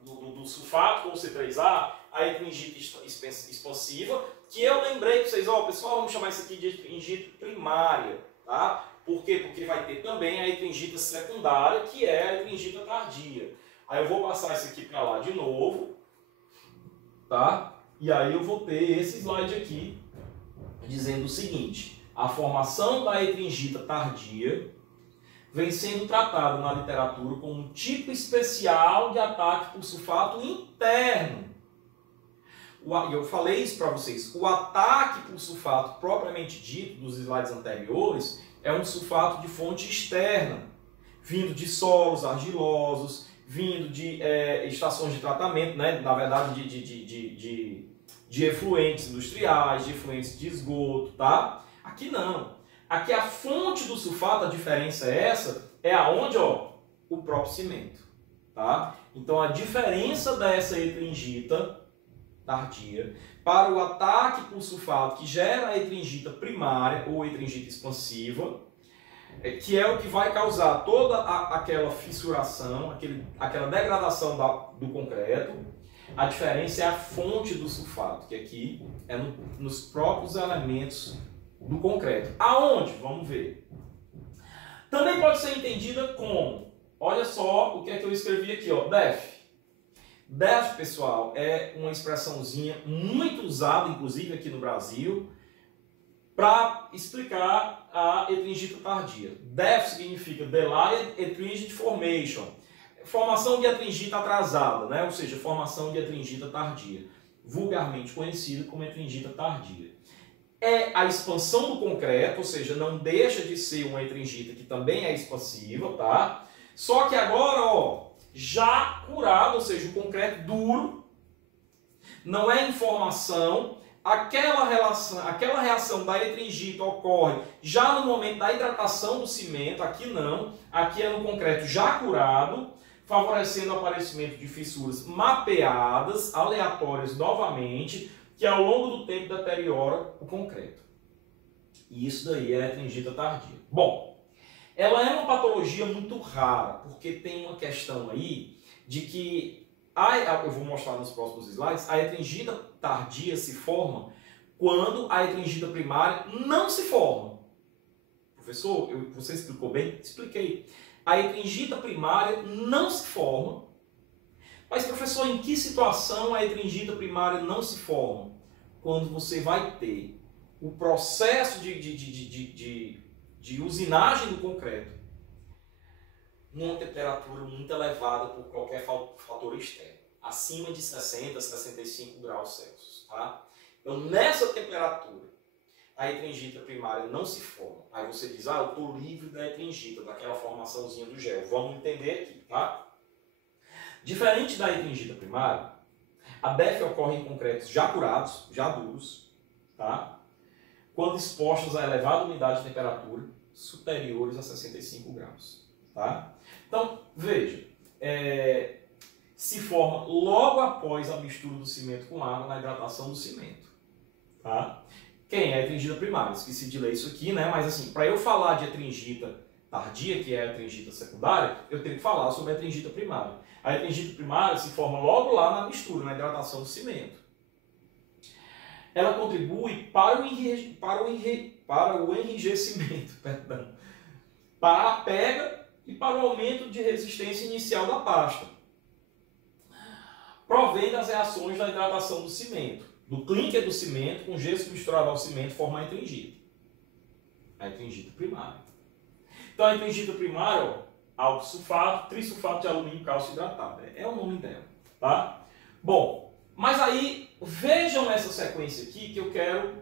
do sulfato com o C3A a etringita expansiva, que eu lembrei para vocês, ó, pessoal, vamos chamar isso aqui de etringita primária, tá? Por quê? Porque vai ter também a etringita secundária, que é a etringita tardia. Aí eu vou passar isso aqui para lá de novo, tá? E aí eu vou ter esse slide aqui, dizendo o seguinte: a formação da etringita tardia vem sendo tratado na literatura como um tipo especial de ataque por sulfato interno. Eu falei isso para vocês. O ataque por sulfato propriamente dito, dos slides anteriores, é um sulfato de fonte externa, vindo de solos argilosos, vindo de estações de tratamento, né? Na verdade de efluentes industriais, de efluentes de esgoto, tá? Aqui não. Aqui a fonte do sulfato, a diferença é essa, é aonde, ó, o próprio cimento, tá? Então a diferença dessa etringita tardia para o ataque por sulfato que gera a etringita primária ou etringita expansiva, que é o que vai causar toda aquela fissuração, aquela degradação do concreto. A diferença é a fonte do sulfato, que aqui é nos próprios elementos do concreto. Aonde? Vamos ver. Também pode ser entendida como, olha só o que é que eu escrevi aqui, ó, DEF. DEF, pessoal, é uma expressãozinha muito usada, inclusive aqui no Brasil, para explicar a etringita tardia. DEF significa Delayed Etringite Formation, formação de etringita atrasada, né? Ou seja, formação de etringita tardia, vulgarmente conhecida como etringita tardia. É a expansão do concreto, ou seja, não deixa de ser uma etringita que também é expansiva, tá? Só que agora, ó, já curado, ou seja, o concreto duro, não é informação, aquela reação da etringita ocorre já no momento da hidratação do cimento, aqui não, aqui é no concreto já curado, favorecendo o aparecimento de fissuras mapeadas, aleatórias novamente, que ao longo do tempo deteriora o concreto. E isso daí é a etringita tardia. Bom, ela é uma patologia muito rara, porque tem uma questão aí de que, eu vou mostrar nos próximos slides, a etringita tardia se forma quando a etringita primária não se forma. Professor, você explicou bem? Expliquei. A etringita primária não se forma. Mas, professor, em que situação a etringita primária não se forma? Quando você vai ter o processo de usinagem do concreto numa temperatura muito elevada por qualquer fator externo, acima de 60 a 65 graus Celsius. Tá? Então, nessa temperatura, a etringita primária não se forma. Aí você diz, eu estou livre da etringita, daquela formaçãozinha do gel. Vamos entender aqui, tá? Diferente da etringita primária, a DEF ocorre em concretos já curados, já duros, tá? Quando expostos a elevada umidade e temperatura superiores a 65 graus. Tá? Então, veja, se forma logo após a mistura do cimento com água na hidratação do cimento. Tá? Quem é etringita primária? Esqueci de ler isso aqui, né? Mas assim, para eu falar de etringita tardia, que é a etringita secundária, eu tenho que falar sobre a etringita primária. A etringita primária se forma logo lá na mistura, na hidratação do cimento. Ela contribui para o enrijecimento, perdão, para a pega e para o aumento de resistência inicial da pasta. Provém das reações da hidratação do cimento, do clinker do cimento com gesso misturado ao cimento formar a etringita. A etringita primária. Então a etringita primária, ó, álcool sulfato, trisulfato de alumínio, cálcio hidratado. É o nome dela, tá? Bom, mas aí vejam essa sequência aqui que eu quero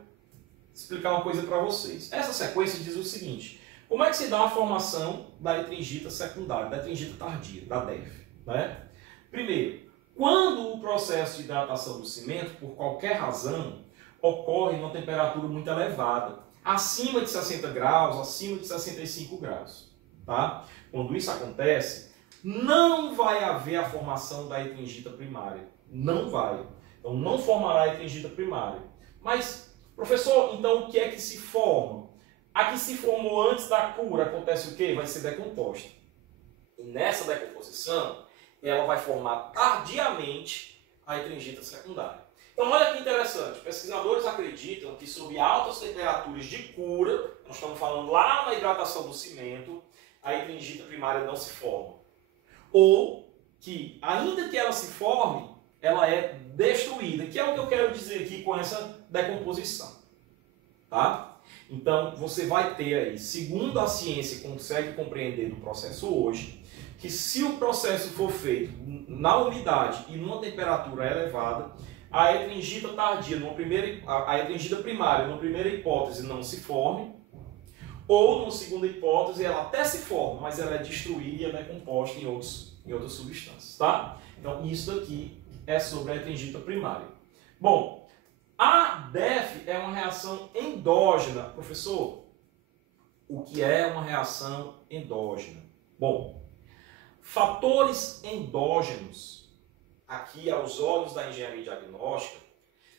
explicar uma coisa para vocês. Essa sequência diz o seguinte: como é que se dá a formação da etringita secundária, da etringita tardia, da DEF, né? Primeiro, quando o processo de hidratação do cimento, por qualquer razão, ocorre numa temperatura muito elevada, acima de 60 graus, acima de 65 graus. Tá? Quando isso acontece, não vai haver a formação da etringita primária. Não vai. Então não formará a etringita primária. Mas, professor, então o que é que se forma? A que se formou antes da cura, acontece o quê? Vai ser decomposta. E nessa decomposição, ela vai formar tardiamente a etringita secundária. Então olha que interessante, pesquisadores acreditam que sob altas temperaturas de cura, nós estamos falando lá na hidratação do cimento, a etringita primária não se forma. Ou que, ainda que ela se forme, ela é destruída, que é o que eu quero dizer aqui com essa decomposição. Tá? Então você vai ter aí, segundo a ciência consegue compreender do processo hoje, que se o processo for feito na umidade e numa temperatura elevada, a etringita tardia, a etringita primária, numa primeira hipótese, não se forme, ou numa segunda hipótese, ela até se forma, mas ela é destruída e ela é composta em outras substâncias. Tá? Então, isso daqui é sobre a etringita primária. Bom, a DEF é uma reação endógena. Professor, o que é uma reação endógena? Bom, fatores endógenos, aqui aos olhos da engenharia diagnóstica,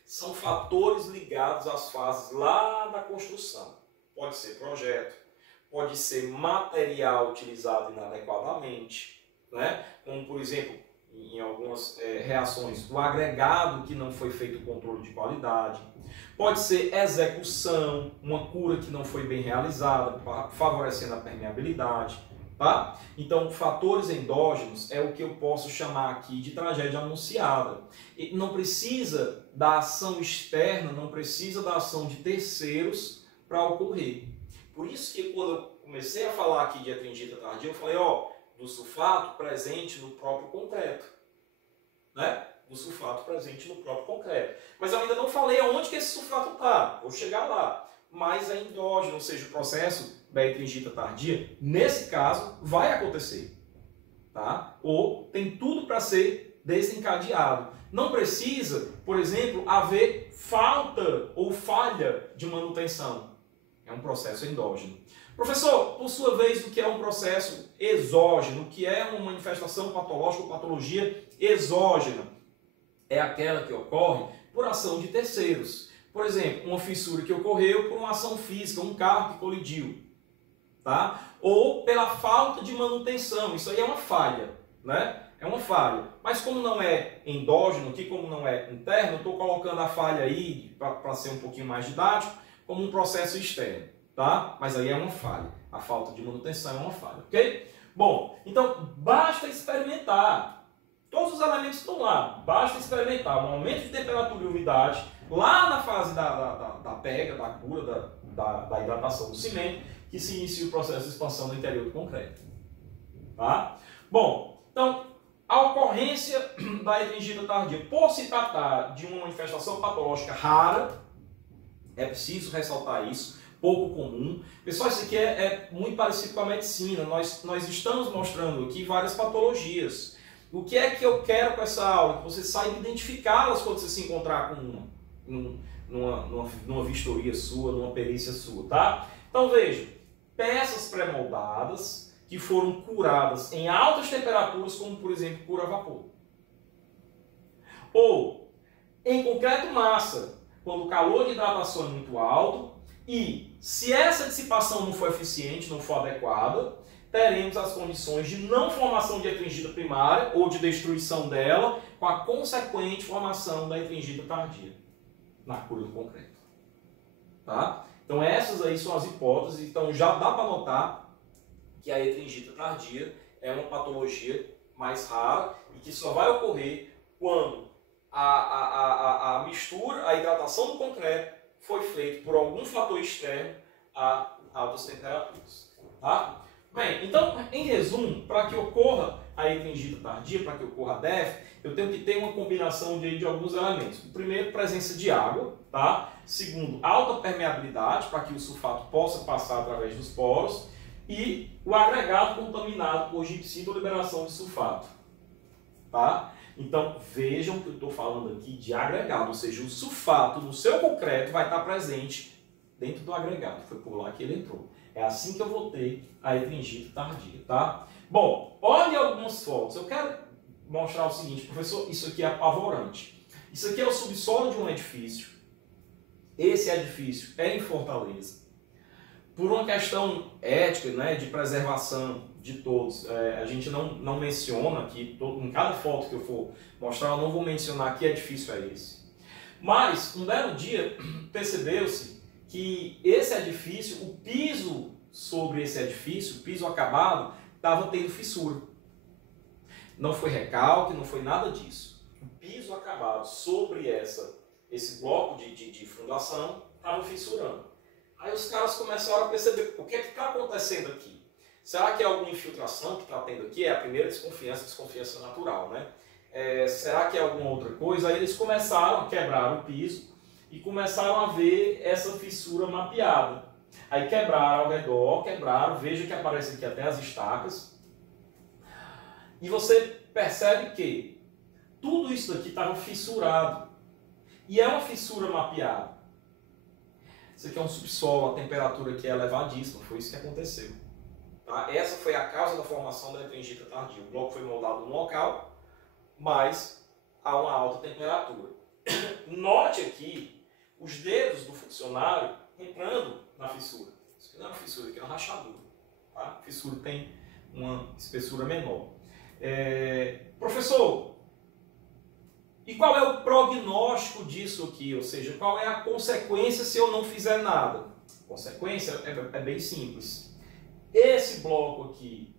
são fatores ligados às fases lá da construção. Pode ser projeto, pode ser material utilizado inadequadamente, né? Como por exemplo, em algumas reações, o agregado que não foi feito o controle de qualidade. Pode ser execução, uma cura que não foi bem realizada, favorecendo a permeabilidade. Tá? Então, fatores endógenos é o que eu posso chamar aqui de tragédia anunciada. E não precisa da ação externa, não precisa da ação de terceiros para ocorrer. Por isso que quando eu comecei a falar aqui de etringita tardia, eu falei, ó, do sulfato presente no próprio concreto. Né? Do sulfato presente no próprio concreto. Mas eu ainda não falei aonde que esse sulfato está. Vou chegar lá. Mas é endógeno, ou seja, o processo da etringita tardia, nesse caso, vai acontecer. Tá? Ou tem tudo para ser desencadeado. Não precisa, por exemplo, haver falta ou falha de manutenção. É um processo endógeno. Professor, por sua vez, o que é um processo exógeno? O que é uma manifestação patológica ou patologia exógena? É aquela que ocorre por ação de terceiros. Por exemplo, uma fissura que ocorreu por uma ação física, um carro que colidiu. Tá? Ou pela falta de manutenção. Isso aí é uma falha. Né? É uma falha. Mas como não é endógeno, aqui como não é interno, eu estou colocando a falha aí, para ser um pouquinho mais didático, como um processo externo. Tá? Mas aí é uma falha. A falta de manutenção é uma falha. Ok? Bom, então basta experimentar. Todos os elementos estão lá. Basta experimentar um aumento de temperatura e umidade lá na fase da pega, da cura, da hidratação do cimento, que se inicia o processo de expansão do interior do concreto. Tá? Bom, então, a ocorrência da etringita tardia, por se tratar de uma manifestação patológica rara, é preciso ressaltar isso, pouco comum. Pessoal, isso aqui é muito parecido com a medicina. Nós estamos mostrando aqui várias patologias. O que é que eu quero com essa aula? Que você saiba identificá-las quando você se encontrar com numa vistoria sua, numa perícia sua, tá? Então veja, peças pré-moldadas que foram curadas em altas temperaturas, como por exemplo cura a vapor. Ou em concreto massa, quando o calor de hidratação é muito alto e se essa dissipação não for eficiente, não for adequada, teremos as condições de não formação de efringita primária ou de destruição dela, com a consequente formação da efringita tardia na cura do concreto. Tá? Então essas aí são as hipóteses, então já dá para notar que a efringita tardia é uma patologia mais rara e que só vai ocorrer quando a mistura, a hidratação do concreto foi feita por algum fator externo a altas temperaturas. Tá? Bem, então, em resumo, para que ocorra a efringita tardia, para que ocorra a DEF, eu tenho que ter uma combinação de alguns elementos. O primeiro, presença de água. Tá? Segundo, alta permeabilidade, para que o sulfato possa passar através dos poros. E o agregado contaminado por gipsina ou liberação de sulfato. Tá? Então, vejam que eu estou falando aqui de agregado, ou seja, o sulfato no seu concreto vai estar presente dentro do agregado. Foi por lá que ele entrou. É assim que eu vou ter a efringita tardia, tá? Bom, olhem algumas fotos. Eu quero mostrar o seguinte, professor, isso aqui é apavorante. Isso aqui é o subsolo de um edifício. Esse edifício é em Fortaleza. Por uma questão ética, né, de preservação de todos, a gente não menciona aqui, em cada foto que eu for mostrar, eu não vou mencionar que edifício é esse. Mas, um belo dia, percebeu-se que esse edifício, o piso sobre esse edifício, o piso acabado, estava tendo fissura. Não foi recalque, não foi nada disso. O piso acabado sobre esse bloco de fundação estava fissurando. Aí os caras começaram a perceber o que está acontecendo aqui. Será que é alguma infiltração que está tendo aqui? É a primeira desconfiança natural, né? Será que é alguma outra coisa? Aí eles começaram a quebrar o piso e começaram a ver essa fissura mapeada. Aí quebraram ao redor, veja que aparece aqui até as estacas. E você percebe que tudo isso daqui estava fissurado. E é uma fissura mapeada. Isso aqui é um subsolo, a temperatura aqui é elevadíssima, foi isso que aconteceu. Tá? Essa foi a causa da formação da efringita tardia. O bloco foi moldado no local, mas a uma alta temperatura. Note aqui os dedos do funcionário entrando na fissura. Isso aqui não é uma fissura, aqui é uma rachadura. Tá? A fissura tem uma espessura menor. Professor, e qual é o prognóstico disso aqui? Ou seja, qual é a consequência se eu não fizer nada? A consequência é bem simples. Esse bloco aqui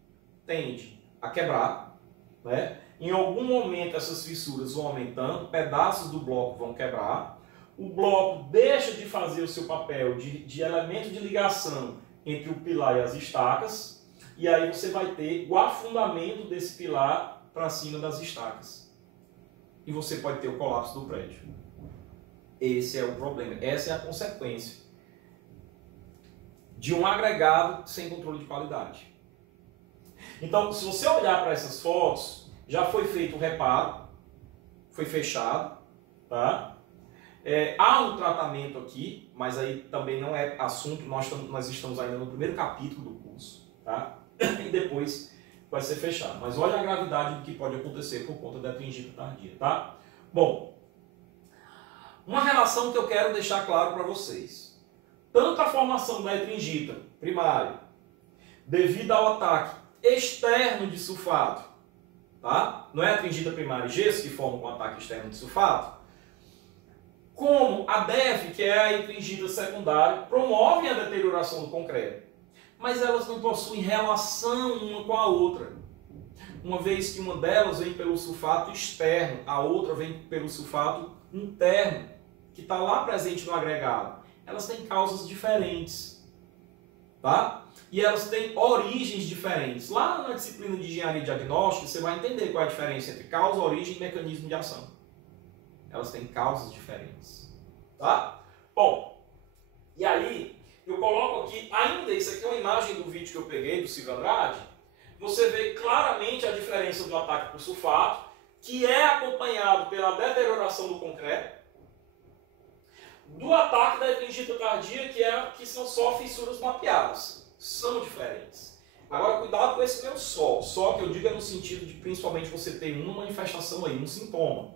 tende a quebrar, né? Em algum momento essas fissuras vão aumentando, pedaços do bloco vão quebrar, o bloco deixa de fazer o seu papel de elemento de ligação entre o pilar e as estacas, e aí você vai ter o afundamento desse pilar para cima das estacas. E você pode ter o colapso do prédio. Esse é o problema, essa é a consequência de um agregado sem controle de qualidade. Então, se você olhar para essas fotos, já foi feito o reparo, foi fechado, tá? Há um tratamento aqui, mas aí também não é assunto, nós estamos ainda no primeiro capítulo do curso, tá? E depois vai ser fechado. Mas olha a gravidade do que pode acontecer por conta da efringita tardia, tá? Bom, uma relação que eu quero deixar claro para vocês. Tanto a formação da efringita primária, devido ao ataque externo de sulfato, tá? Não é a efringita primária e gesso que formam um ataque externo de sulfato, como a DEF, que é a efringita secundária, promovem a deterioração do concreto. Mas elas não possuem relação uma com a outra. Uma vez que uma delas vem pelo sulfato externo, a outra vem pelo sulfato interno, que está lá presente no agregado. Elas têm causas diferentes, tá? E elas têm origens diferentes. Lá na disciplina de engenharia diagnóstica, você vai entender qual é a diferença entre causa, origem e mecanismo de ação. Elas têm causas diferentes, tá? Bom, e aí eu coloco aqui, ainda, isso aqui é uma imagem do vídeo que eu peguei do Silvio Andrade, você vê claramente a diferença do ataque por sulfato, que é acompanhado pela deterioração do concreto, do ataque da efringita tardia, que são só fissuras mapeadas. São diferentes. Agora, cuidado com esse meu só. Só que eu digo é no sentido de principalmente você ter uma manifestação aí, um sintoma.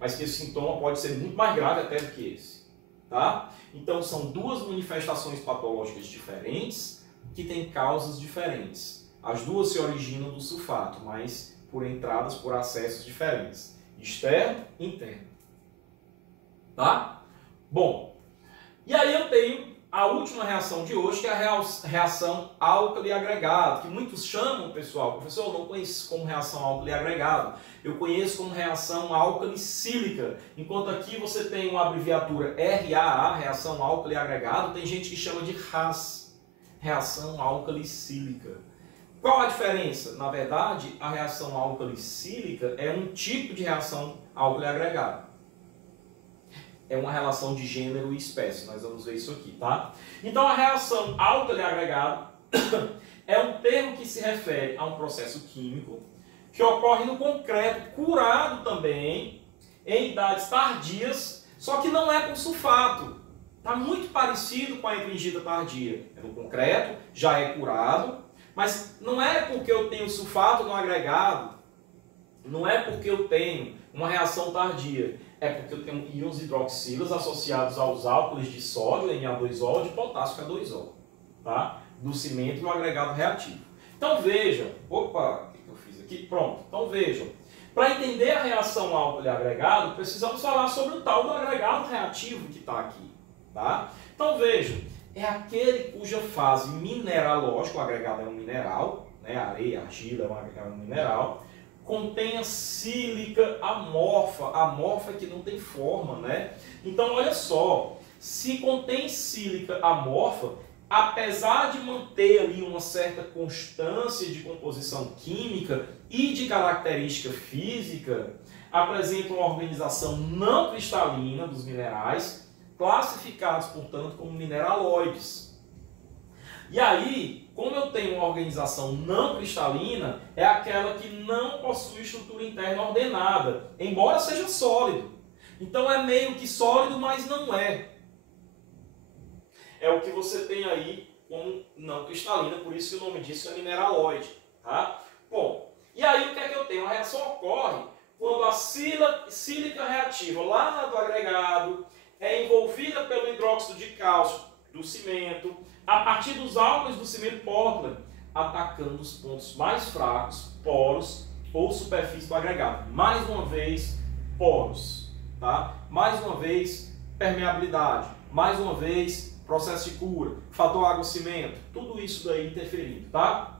Mas que esse sintoma pode ser muito mais grave até do que esse. Tá? Então, são duas manifestações patológicas diferentes que têm causas diferentes. As duas se originam do sulfato, mas por entradas, por acessos diferentes. Externo e interno. Tá? Bom, e aí eu tenho a última reação de hoje, que é a reação álcali agregado, que muitos chamam, pessoal, professor, eu não conheço como reação álcali agregado, eu conheço como reação álcali-sílica, enquanto aqui você tem uma abreviatura RAA, reação álcali agregado, tem gente que chama de RAS, reação álcali-sílica. Qual a diferença? Na verdade, a reação álcali-sílica é um tipo de reação álcali agregado. É uma relação de gênero e espécie. Nós vamos ver isso aqui, tá? Então, a reação álcali agregado é um termo que se refere a um processo químico que ocorre no concreto, curado também, em idades tardias, só que não é com sulfato. Está muito parecido com a hidrogida tardia. É no concreto, já é curado, mas não é porque eu tenho sulfato no agregado, não é porque eu tenho uma reação tardia. É porque eu tenho íons hidroxilas associados aos álcools de sódio, Na2O, de potássio, K2O, tá? Do cimento no agregado reativo. Então vejam, opa, o que eu fiz aqui? Pronto, então vejam. Para entender a reação álcali agregado, precisamos falar sobre o tal do agregado reativo que está aqui, tá? Então vejam, é aquele cuja fase mineralógica, o agregado é um mineral, né? Areia, argila é um mineral, contém a sílica amorfa que não tem forma, né? Então, olha só, se contém sílica amorfa, apesar de manter ali uma certa constância de composição química e de característica física, apresenta uma organização não cristalina dos minerais, classificados, portanto, como mineraloides. E aí, como eu tenho uma organização não cristalina, é aquela que não possui estrutura interna ordenada, embora seja sólido. Então é meio que sólido, mas não é. É o que você tem aí como não cristalina, por isso que o nome disso é mineraloide. Tá? Bom, e aí o que é que eu tenho? A reação ocorre quando a sílica reativa lá do agregado é envolvida pelo hidróxido de cálcio do cimento, a partir dos álcools do cimento Portland, atacando os pontos mais fracos, poros ou superfície do agregado. Mais uma vez, poros. Tá? Mais uma vez, permeabilidade. Mais uma vez, processo de cura, fator água-cimento. Tudo isso daí interferindo. Tá?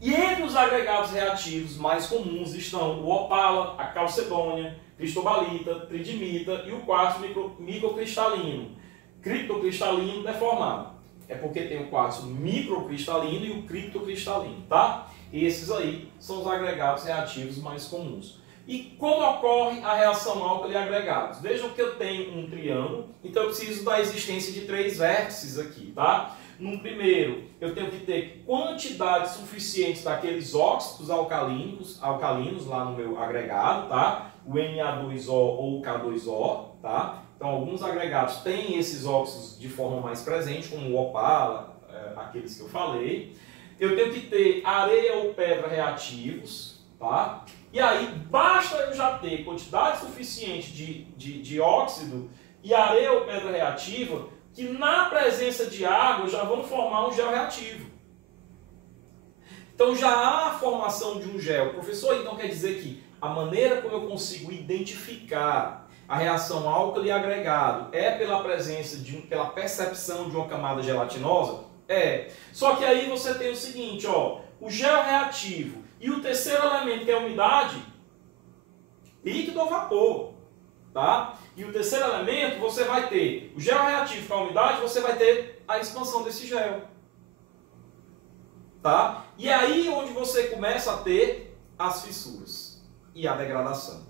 E entre os agregados reativos mais comuns estão o opala, a calcedônia, cristobalita, tridimita e o quartzo microcristalino. Criptocristalino deformado. É porque tem o quartzo microcristalino e o criptocristalino, tá? Esses aí são os agregados reativos mais comuns. E como ocorre a reação álcali agregados? Vejam que eu tenho um triângulo, então eu preciso da existência de 3 vértices aqui, tá? No primeiro, eu tenho que ter quantidade suficiente daqueles óxidos alcalinos lá no meu agregado, tá? O Na2O ou o K2O, tá? Então, alguns agregados têm esses óxidos de forma mais presente, como o opala, aqueles que eu falei. Eu tenho que ter areia ou pedra reativos, tá? E aí, basta eu já ter quantidade suficiente de óxido e areia ou pedra reativa, que na presença de água já vão formar um gel reativo. Então, já há a formação de um gel. Professor, então quer dizer que a maneira como eu consigo identificar a reação álcali agregado é pela presença pela percepção de uma camada gelatinosa? É. Só que aí você tem o seguinte, ó, o gel reativo e o terceiro elemento, que é a umidade, líquido ou vapor, tá? E o terceiro elemento, você vai ter o gel reativo com a umidade, você vai ter a expansão desse gel, tá? E é aí onde você começa a ter as fissuras e a degradação,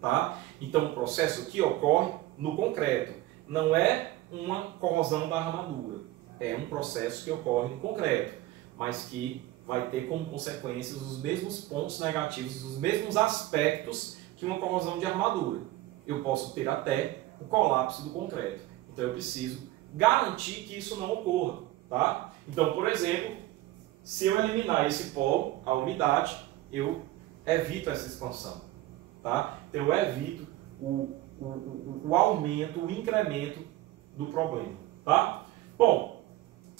tá? Então o processo que ocorre no concreto não é uma corrosão da armadura, é um processo que ocorre no concreto, mas que vai ter como consequências os mesmos pontos negativos, os mesmos aspectos que uma corrosão de armadura. Eu posso ter até o colapso do concreto. Então eu preciso garantir que isso não ocorra, tá? Então, por exemplo, Se eu eliminar esse polo, a umidade, eu evito essa expansão. Tá? Então eu evito o aumento, o incremento do problema. Tá? Bom,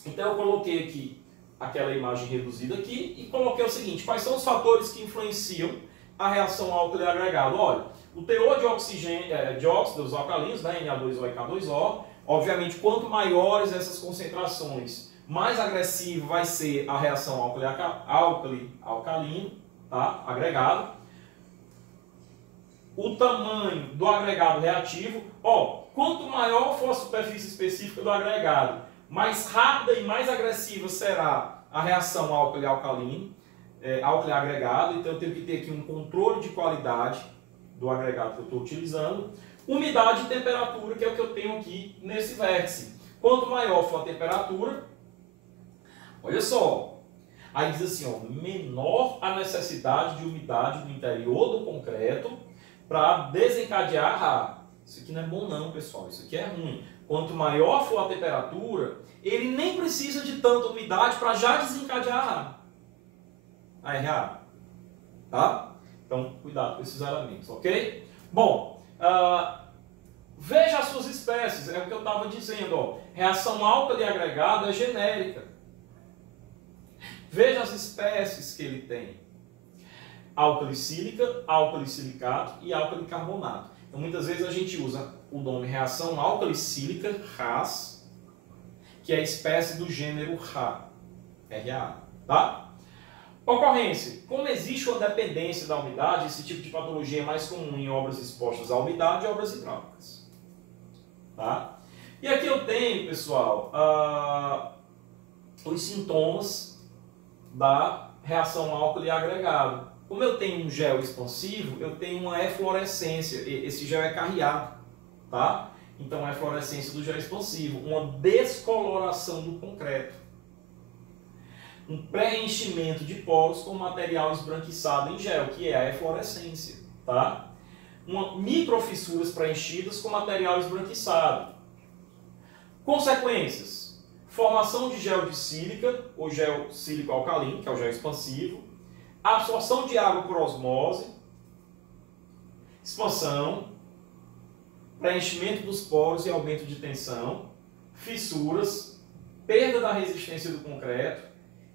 então eu coloquei aqui aquela imagem reduzida aqui e coloquei o seguinte: quais são os fatores que influenciam a reação álcool e agregado? Olha, o teor de oxigênio, de óxidos alcalinos, né, Na2O e K2O, obviamente, quanto maiores essas concentrações, mais agressivo vai ser a reação álcool-alcalino, tá? Agregado. O tamanho do agregado reativo, quanto maior for a superfície específica do agregado, mais rápida e mais agressiva será a reação álcool e alcalino, álcool e agregado. Então eu tenho que ter aqui um controle de qualidade do agregado que eu estou utilizando. Umidade e temperatura, que é o que eu tenho aqui nesse vértice. Quanto maior for a temperatura, olha só, aí diz assim, menor a necessidade de umidade do interior do concreto para desencadear a RA. Isso aqui não é bom não, pessoal, isso aqui é ruim. Quanto maior for a temperatura, ele nem precisa de tanta umidade para já desencadear a RA. Tá? Então, cuidado com esses elementos, ok? Bom, veja as suas espécies, é o que eu estava dizendo, reação álcali agregado é genérica. Veja as espécies que ele tem: álcali-sílica, álcali-silicato e álcali-carbonato. Então, muitas vezes a gente usa o nome reação álcali-sílica, RAS, que é a espécie do gênero RA, RA, tá? Ocorrência: como existe uma dependência da umidade, esse tipo de patologia é mais comum em obras expostas à umidade e obras hidráulicas. Tá? E aqui eu tenho, pessoal, os sintomas da reação álcool e agregado. Como eu tenho um gel expansivo, eu tenho uma eflorescência. Esse gel é carreado, tá? Então, a eflorescência do gel expansivo, uma descoloração do concreto, um preenchimento de poros com material esbranquiçado em gel, que é a eflorescência, tá? Microfissuras preenchidas com material esbranquiçado. Consequências: formação de gel de sílica, ou gel sílico-alcalino, que é o gel expansivo, absorção de água por osmose, expansão, preenchimento dos poros e aumento de tensão, fissuras, perda da resistência do concreto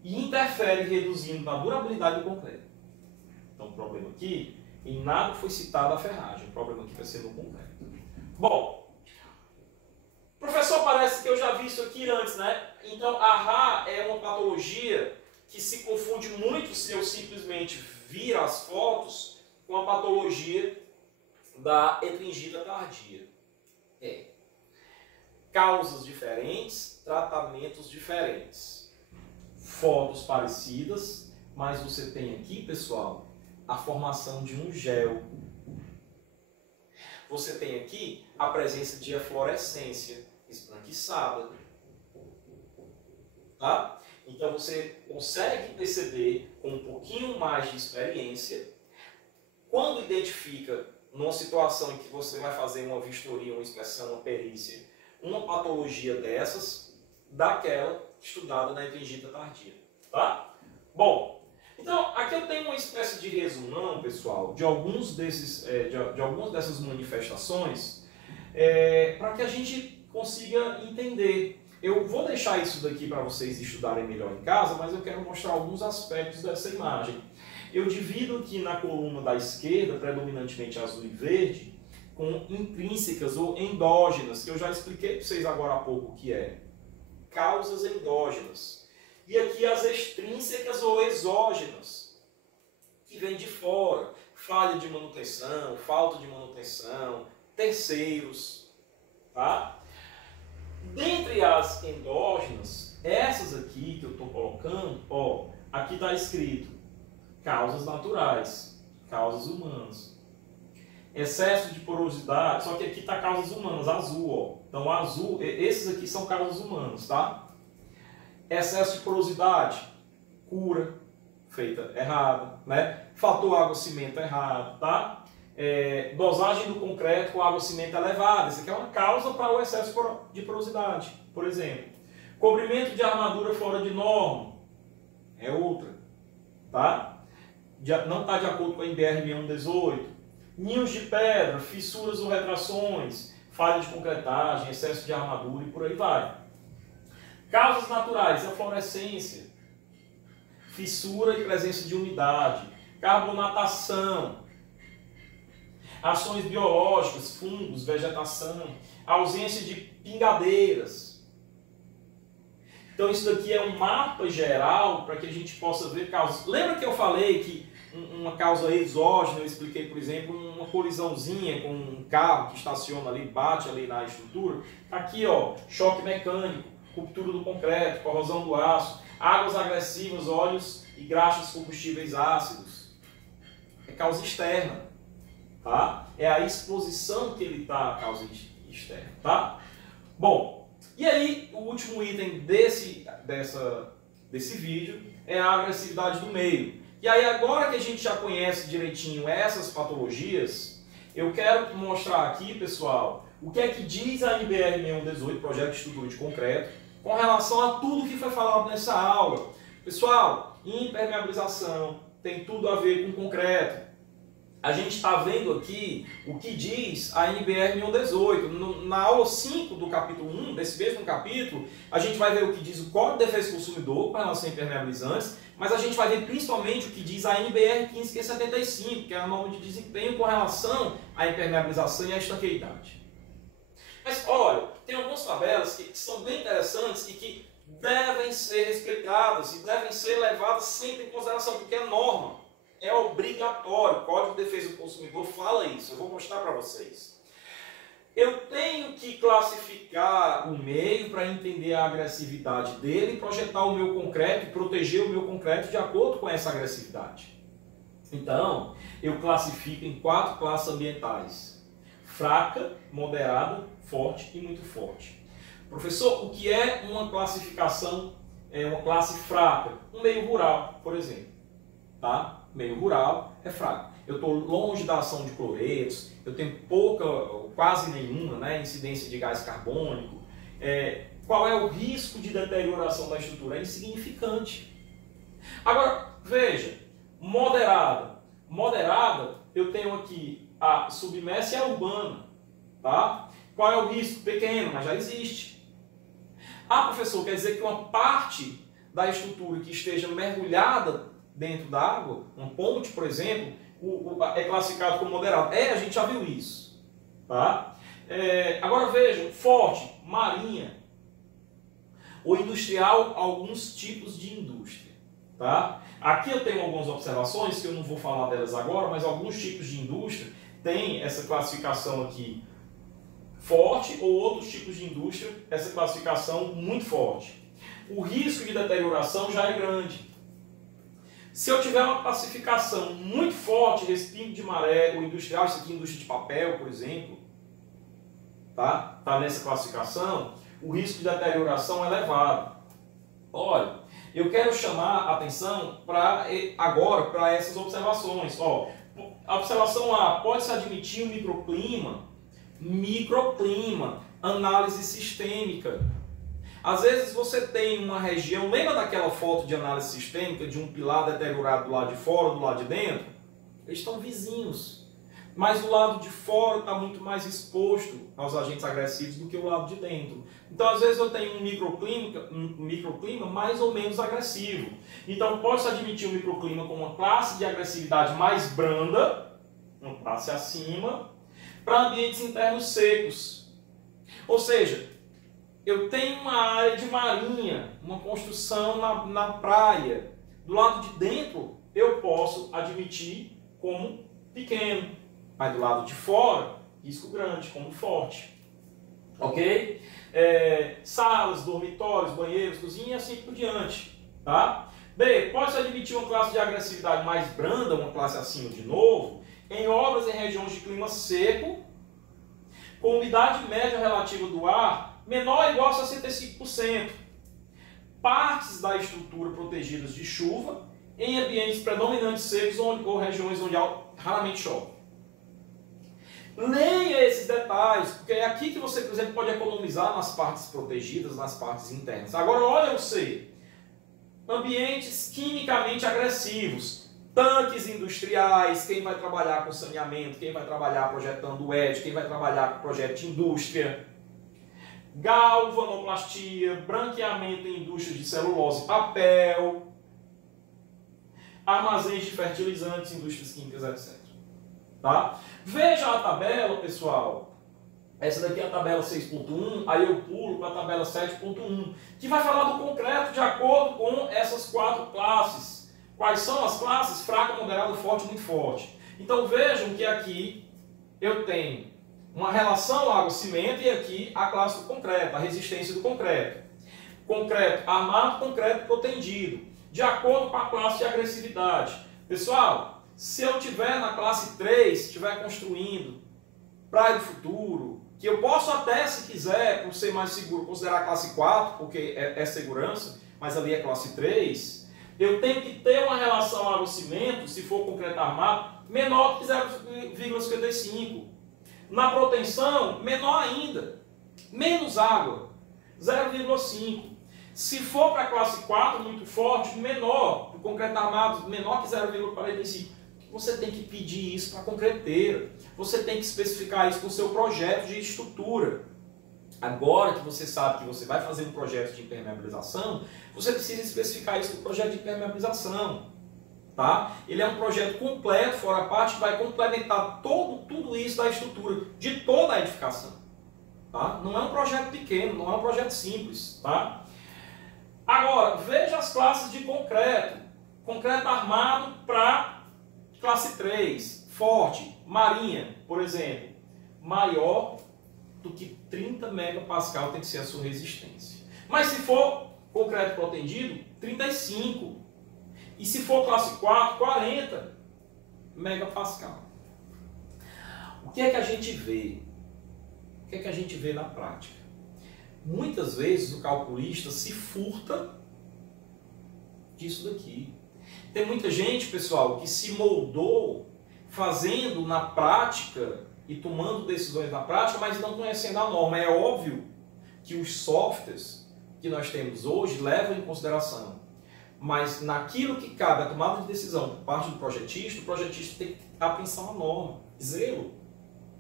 e interfere reduzindo na durabilidade do concreto. Então o problema aqui, em nada foi citada a ferragem, o problema aqui vai ser no concreto. Bom, professor, parece que eu já vi isso aqui antes, né? Então a RA é uma patologia que se confunde muito se eu simplesmente vir as fotos com a patologia da epingita tardia. Causas diferentes, tratamentos diferentes. Fotos parecidas, mas você tem aqui, pessoal, a formação de um gel. Você tem aqui a presença de eflorescência esbranquiçada. Tá? Então você consegue perceber com um pouquinho mais de experiência, quando identifica numa situação em que você vai fazer uma vistoria, uma inspeção, uma perícia, uma patologia dessas, daquela estudada na epingita tardia. Tá? Bom, então aqui eu tenho uma espécie de resumão, pessoal, de algumas dessas manifestações, para que a gente consiga entender. Eu vou deixar isso daqui para vocês estudarem melhor em casa, mas eu quero mostrar alguns aspectos dessa imagem. Eu divido aqui na coluna da esquerda, predominantemente azul e verde, com intrínsecas ou endógenas, que eu já expliquei para vocês agora há pouco o que é. Causas endógenas. E aqui as extrínsecas ou exógenas, que vêm de fora. Falha de manutenção, falta de manutenção, terceiros, tá? Dentre as endógenas, essas aqui que eu estou colocando, aqui está escrito causas naturais, causas humanas. Excesso de porosidade, só que aqui está causas humanas, azul, Então azul, esses aqui são causas humanas, tá? Excesso de porosidade, cura feita errada, né? Fator água-cimento errado, tá? Dosagem do concreto com água-cimento elevada. Isso aqui é uma causa para o excesso de porosidade, por exemplo. Cobrimento de armadura fora de norma. é outra, tá? Não está de acordo com a NBR 6118. Ninhos de pedra, fissuras ou retrações, falha de concretagem, excesso de armadura e por aí vai. Causas naturais, aflorescência, fissura e presença de umidade, carbonatação, ações biológicas, fungos, vegetação, ausência de pingadeiras. Então isso daqui é um mapa geral para que a gente possa ver causas. Lembra que eu falei que uma causa exógena, eu expliquei, por exemplo, uma colisãozinha com um carro que estaciona ali, bate ali na estrutura? Aqui, ó, choque mecânico, ruptura do concreto, corrosão do aço, águas agressivas, óleos e graxas combustíveis ácidos. É causa externa, tá? É a exposição que ele está, a causa externa, tá? Bom, e aí o último item desse vídeo é a agressividade do meio. E aí agora que a gente já conhece direitinho essas patologias, eu quero mostrar aqui, pessoal, o que é que diz a NBR 6118, Projeto de Estrutura de Concreto, com relação a tudo que foi falado nessa aula. Pessoal, impermeabilização tem tudo a ver com concreto. A gente está vendo aqui o que diz a NBR 6118. Na aula 5 do capítulo 1, desse mesmo capítulo, a gente vai ver o que diz o Código de Defesa do Consumidor com relação a impermeabilizantes, mas a gente vai ver principalmente o que diz a NBR 15Q75, que é a norma de desempenho com relação à impermeabilização e à estanqueidade. Mas olha, tem algumas tabelas que são bem interessantes e que devem ser respeitadas e devem ser levadas sempre em consideração, porque é norma, é obrigatório. O Código de Defesa do Consumidor fala isso, eu vou mostrar para vocês. Eu tenho que classificar o meio para entender a agressividade dele e projetar o meu concreto e proteger o meu concreto de acordo com essa agressividade. Então, eu classifico em 4 classes ambientais: fraca, moderada, forte e muito forte. Professor, o que é uma classificação, uma classe fraca? Um meio rural, por exemplo. Tá? Meio rural é fraco. Eu estou longe da ação de cloretos, eu tenho pouca, quase nenhuma, né, incidência de gás carbônico. Qual é o risco de deterioração da estrutura? É insignificante. Agora, veja, moderada. Moderada, eu tenho aqui a submersa e a urbana. Tá? Qual é o risco? Pequeno, mas já existe. Ah, professor, quer dizer que uma parte da estrutura que esteja mergulhada dentro da água, uma ponte, por exemplo, é classificado como moderado. A gente já viu isso. Tá? Agora vejam, forte, marinha, ou industrial, alguns tipos de indústria. Tá? Aqui eu tenho algumas observações, que eu não vou falar delas agora, mas alguns tipos de indústria têm essa classificação aqui forte, ou outros tipos de indústria, essa classificação muito forte. O risco de deterioração já é grande. Se eu tiver uma classificação muito forte, respingo de maré ou industrial, isso aqui é indústria de papel, por exemplo, tá nessa classificação, o risco de deterioração é elevado. Olha, eu quero chamar a atenção agora para essas observações. Ó, a observação A, pode-se admitir um microclima, análise sistêmica. Às vezes você tem uma região, lembra daquela foto de análise sistêmica de um pilar deteriorado do lado de fora, do lado de dentro? Eles estão vizinhos, mas o lado de fora está muito mais exposto aos agentes agressivos do que o lado de dentro. Então às vezes eu tenho um microclima mais ou menos agressivo. Então posso admitir um microclima com uma classe de agressividade mais branda, uma classe acima, para ambientes internos secos. Ou seja, eu tenho uma área de marinha, uma construção na praia. Do lado de dentro, eu posso admitir como pequeno. Mas do lado de fora, risco grande, como forte. Ok? Salas, dormitórios, banheiros, cozinha e assim por diante. Tá? B, pode-se admitir uma classe de agressividade mais branda, uma classe acima de novo, em obras em regiões de clima seco, com umidade média relativa do ar menor ou igual a 65%. Partes da estrutura protegidas de chuva em ambientes predominantes secos ou regiões onde raramente chove. Leia esses detalhes, porque é aqui que você, por exemplo, pode economizar nas partes protegidas, nas partes internas. Agora olha o C. ambientes quimicamente agressivos, tanques industriais, quem vai trabalhar com saneamento, quem vai trabalhar projetando ED, quem vai trabalhar com projeto de indústria, galvanoplastia, branqueamento em indústrias de celulose e papel, armazéns de fertilizantes, indústrias químicas, etc. Tá? Veja a tabela, pessoal. Essa daqui é a tabela 6.1, aí eu pulo para a tabela 7.1, que vai falar do concreto de acordo com essas 4 classes. Quais são as classes? Fraca, moderada, forte e muito forte. Então vejam que aqui eu tenho uma relação água-cimento e aqui a classe do concreto, a resistência do concreto. Concreto armado, concreto protendido, de acordo com a classe de agressividade. Pessoal, se eu estiver na classe 3, estiver construindo Praia do Futuro, que eu posso até, se quiser, por ser mais seguro, considerar a classe 4, porque é segurança, mas ali é classe 3, eu tenho que ter uma relação água-cimento, se for concreto armado, menor que 0,55. Na proteção, menor ainda, menos água, 0,5. Se for para a classe 4, muito forte, menor, o concreto armado, menor que 0,45. Você tem que pedir isso para a concreteira. Você tem que especificar isso no seu projeto de estrutura. Agora que você sabe que você vai fazer um projeto de impermeabilização, você precisa especificar isso no projeto de impermeabilização. Tá? Ele é um projeto completo, fora a parte, que vai complementar tudo isso da estrutura, de toda a edificação. Tá? Não é um projeto pequeno, não é um projeto simples. Tá? Agora, veja as classes de concreto. Concreto armado para classe 3, forte, marinha, por exemplo, maior do que 30 megapascal tem que ser a sua resistência. Mas se for concreto protendido, 35. E se for classe 4, 40 megapascal. O que é que a gente vê? O que é que a gente vê na prática? Muitas vezes o calculista se furta disso daqui. Tem muita gente, pessoal, que se moldou fazendo na prática e tomando decisões na prática, mas não conhecendo a norma. É óbvio que os softwares que nós temos hoje levam em consideração, mas naquilo que cabe a tomada de decisão por parte do projetista, o projetista tem que atenção à norma, zelo,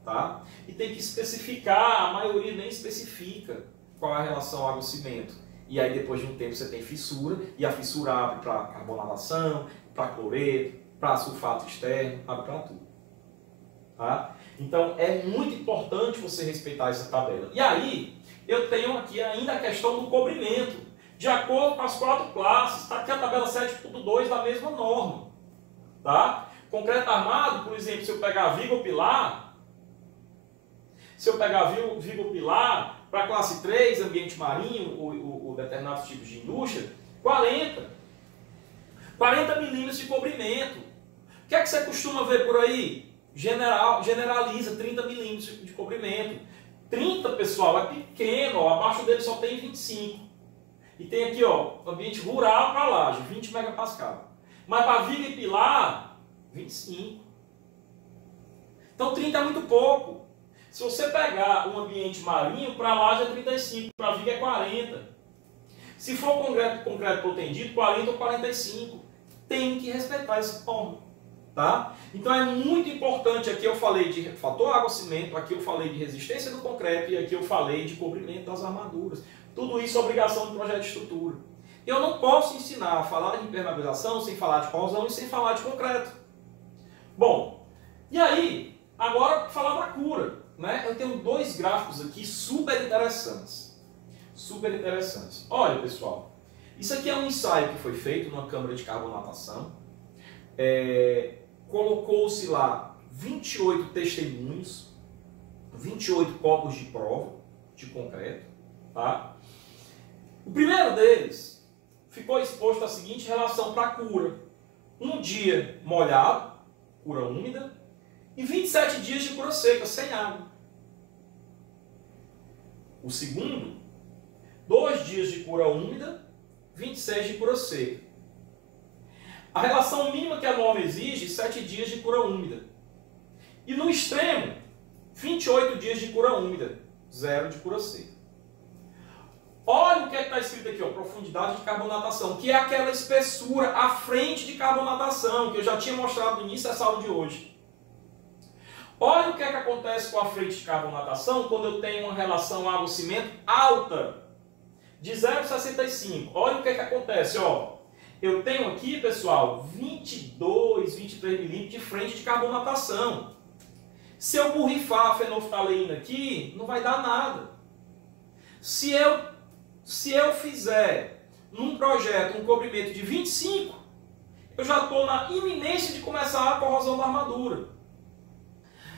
tá? E tem que especificar, a maioria nem especifica qual é a relação água-cimento. E aí depois de um tempo você tem fissura, e a fissura abre para carbonatação, para cloreto, para sulfato externo, abre para tudo. Tá? Então é muito importante você respeitar essa tabela. E aí eu tenho aqui ainda a questão do cobrimento. De acordo com as 4 classes, está aqui a tabela 7.2 da mesma norma. Tá? Concreto armado, por exemplo, se eu pegar viga ou pilar, para a classe 3, ambiente marinho, ou determinados tipos de indústria, 40 milímetros de cobrimento. O que é que você costuma ver por aí? Generaliza 30 milímetros de cobrimento. 30, pessoal, é pequeno, ó, abaixo dele só tem 25. E tem aqui, ó, ambiente rural para laje, 20 megapascal. Mas para viga e pilar, 25. Então 30 é muito pouco. Se você pegar um ambiente marinho, para laje é 35, para viga é 40. Se for concreto protendido, 40 ou 45. Tem que respeitar esse norma. Tá? Então é muito importante, aqui eu falei de fator água-cimento, aqui eu falei de resistência do concreto e aqui eu falei de cobrimento das armaduras. Tudo isso é obrigação do projeto de estrutura. Eu não posso ensinar a falar de impermeabilização sem falar de corrosão e sem falar de concreto. Bom, e aí, agora falar da cura. Né? Eu tenho 2 gráficos aqui super interessantes. Super interessantes. Olha, pessoal, isso aqui é um ensaio que foi feito numa câmara de carbonatação. Colocou-se lá 28 testemunhos, 28 copos de prova de concreto. Tá? O primeiro deles ficou exposto à seguinte relação para a cura: um dia molhado, cura úmida, e 27 dias de cura seca, sem água. O segundo, 2 dias de cura úmida, 26 de cura seca. A relação mínima que a norma exige, 7 dias de cura úmida. E no extremo, 28 dias de cura úmida, 0 de cura seca. Olha o que está escrito aqui, ó, profundidade de carbonatação, que é aquela espessura à frente de carbonatação, que eu já tinha mostrado no início dessa aula de hoje. Olha o que acontece com a frente de carbonatação quando eu tenho uma relação água-cimento alta, de 0,65. Olha o que acontece, ó. Eu tenho aqui, pessoal, 22, 23 milímetros de frente de carbonatação. Se eu borrifar a fenolftaleína aqui, não vai dar nada. Se eu fizer num projeto um cobrimento de 25, eu já estou na iminência de começar a corrosão da armadura.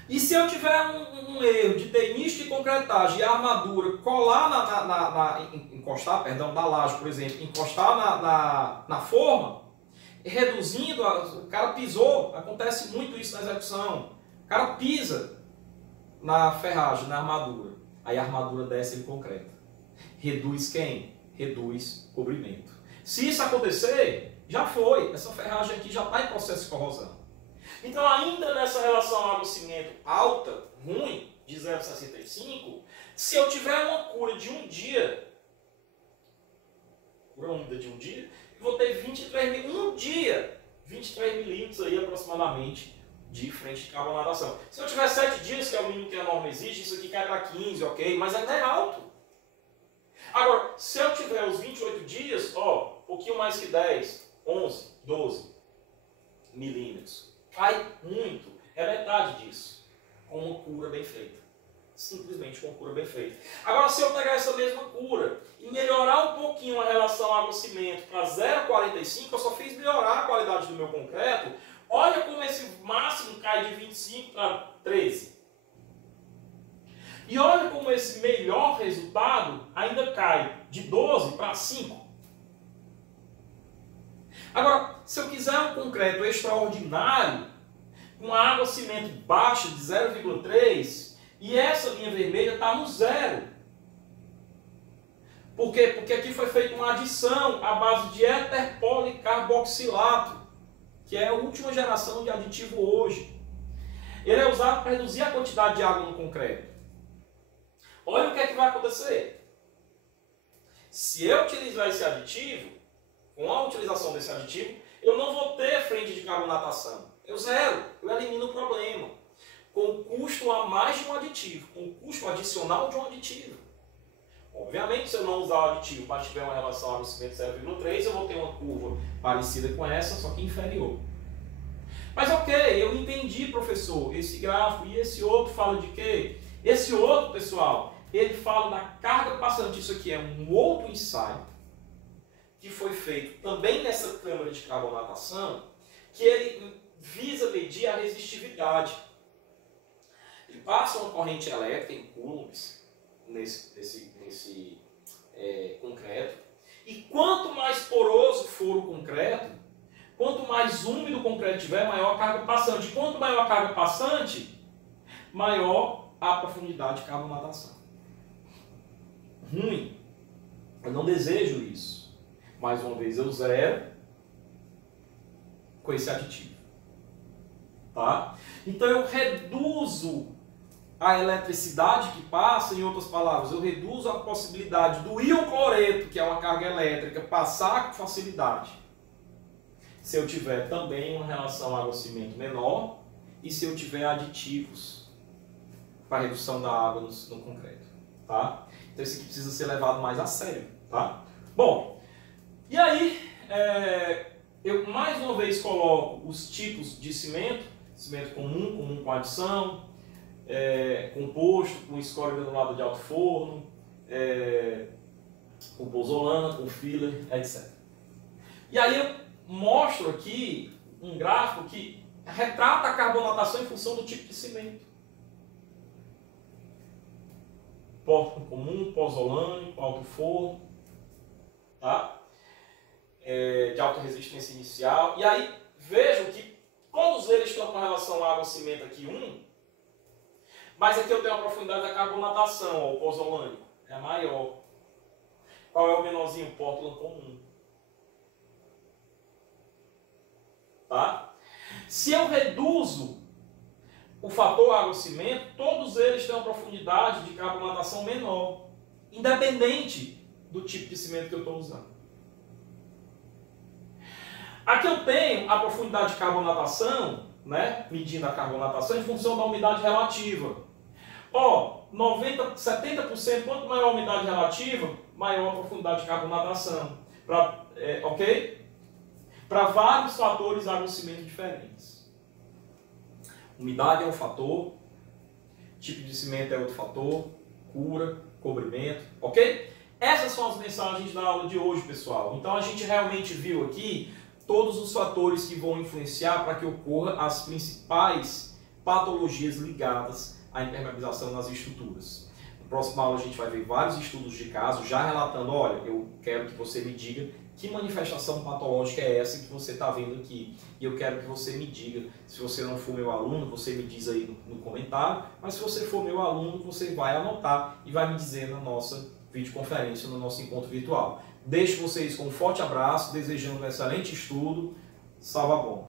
E se eu tiver um erro de ter início de concretagem e a armadura colar encostar da laje, por exemplo, encostar na forma, reduzindo, o cara pisou, acontece muito isso na execução, o cara pisa na ferragem, na armadura, aí a armadura desce em concreto. Reduz quem? Reduz cobrimento. Se isso acontecer, já foi, essa ferragem aqui já está em processo de corrosão. Então, ainda nessa relação água-cimento alta, ruim, de 0,65, se eu tiver uma cura de um dia, cura úmida de um dia, eu vou ter 23 milímetros aí aproximadamente de frente de carbonatação. Se eu tiver 7 dias, que é o mínimo que a norma exige, isso aqui cai para 15, ok? Mas ainda é alto. Agora, se eu tiver os 28 dias, ó, um pouquinho mais que 10, 11, 12 milímetros. Cai muito, é metade disso, com uma cura bem feita. Simplesmente com uma cura bem feita. Agora, se eu pegar essa mesma cura e melhorar um pouquinho a relação água-cimento para 0,45, eu só fiz melhorar a qualidade do meu concreto, olha como esse máximo cai de 25 para 13. E olha como esse melhor resultado ainda cai de 12 para 5. Agora, se eu quiser um concreto extraordinário, com água-cimento baixa de 0,3, e essa linha vermelha está no 0. Por quê? Porque aqui foi feita uma adição à base de éter policarboxilato, que é a última geração de aditivo hoje. Ele é usado para reduzir a quantidade de água no concreto. Olha o que é que vai acontecer. Se eu utilizar esse aditivo, com a utilização desse aditivo, eu não vou ter frente de carbonatação. Eu zero, eu elimino o problema. Com custo a mais de um aditivo, com custo adicional de um aditivo. Obviamente, se eu não usar o aditivo, mas tiver uma relação água-cimento 0,3, eu vou ter uma curva parecida com essa, só que inferior. Mas ok, eu entendi, professor, esse gráfico e esse outro fala de quê? Esse outro, pessoal, ele fala da carga passante. Isso aqui é um outro ensaio que foi feito também nessa câmara de carbonatação, que ele visa medir a resistividade. Ele passa uma corrente elétrica em coulombs nesse concreto, e quanto mais poroso for o concreto, quanto mais úmido o concreto tiver, maior a carga passante. Quanto maior a carga passante, maior a profundidade de carbonatação. Ruim. Eu não desejo isso. Mais uma vez eu zero com esse aditivo. Tá? Então eu reduzo a eletricidade que passa, em outras palavras, eu reduzo a possibilidade do íon cloreto, que é uma carga elétrica, passar com facilidade. Se eu tiver também uma relação água-cimento menor e se eu tiver aditivos para redução da água no concreto. Tá? Então isso aqui precisa ser levado mais a sério. Tá? Bom, e aí eu mais uma vez coloco os tipos de cimento: cimento comum com adição, composto, com escória granulada de alto forno, com pozolana, com filler, etc. E aí eu mostro aqui um gráfico que retrata a carbonatação em função do tipo de cimento. Portland comum, pozolânico, alto forno, tá? De alta resistência inicial. E aí vejam que todos eles estão com relação água-cimento aqui 1, mas aqui eu tenho a profundidade da carbonatação, ó, o pozolânico é maior. Qual é o menorzinho? Portland comum. Tá? Se eu reduzo o fator água-cimento, todos eles têm uma profundidade de carbonatação menor, independente do tipo de cimento que eu estou usando. Aqui eu tenho a profundidade de carbonatação, né, medindo a carbonatação em função da umidade relativa. Ó, 70%, quanto maior a umidade relativa, maior a profundidade de carbonatação. Ok? Para vários fatores agrossimiento diferentes. Umidade é um fator, tipo de cimento é outro fator, cura, cobrimento, ok? Essas são as mensagens da aula de hoje, pessoal. Então a gente realmente viu aqui todos os fatores que vão influenciar para que ocorra as principais patologias ligadas à impermeabilização nas estruturas. Na próxima aula a gente vai ver vários estudos de caso, já relatando, olha, eu quero que você me diga que manifestação patológica é essa que você está vendo aqui. E eu quero que você me diga, se você não for meu aluno, você me diz aí no comentário, mas se você for meu aluno, você vai anotar e vai me dizer na nossa videoconferência, no nosso encontro virtual. Deixo vocês com um forte abraço, desejando um excelente estudo. Salve a bomba!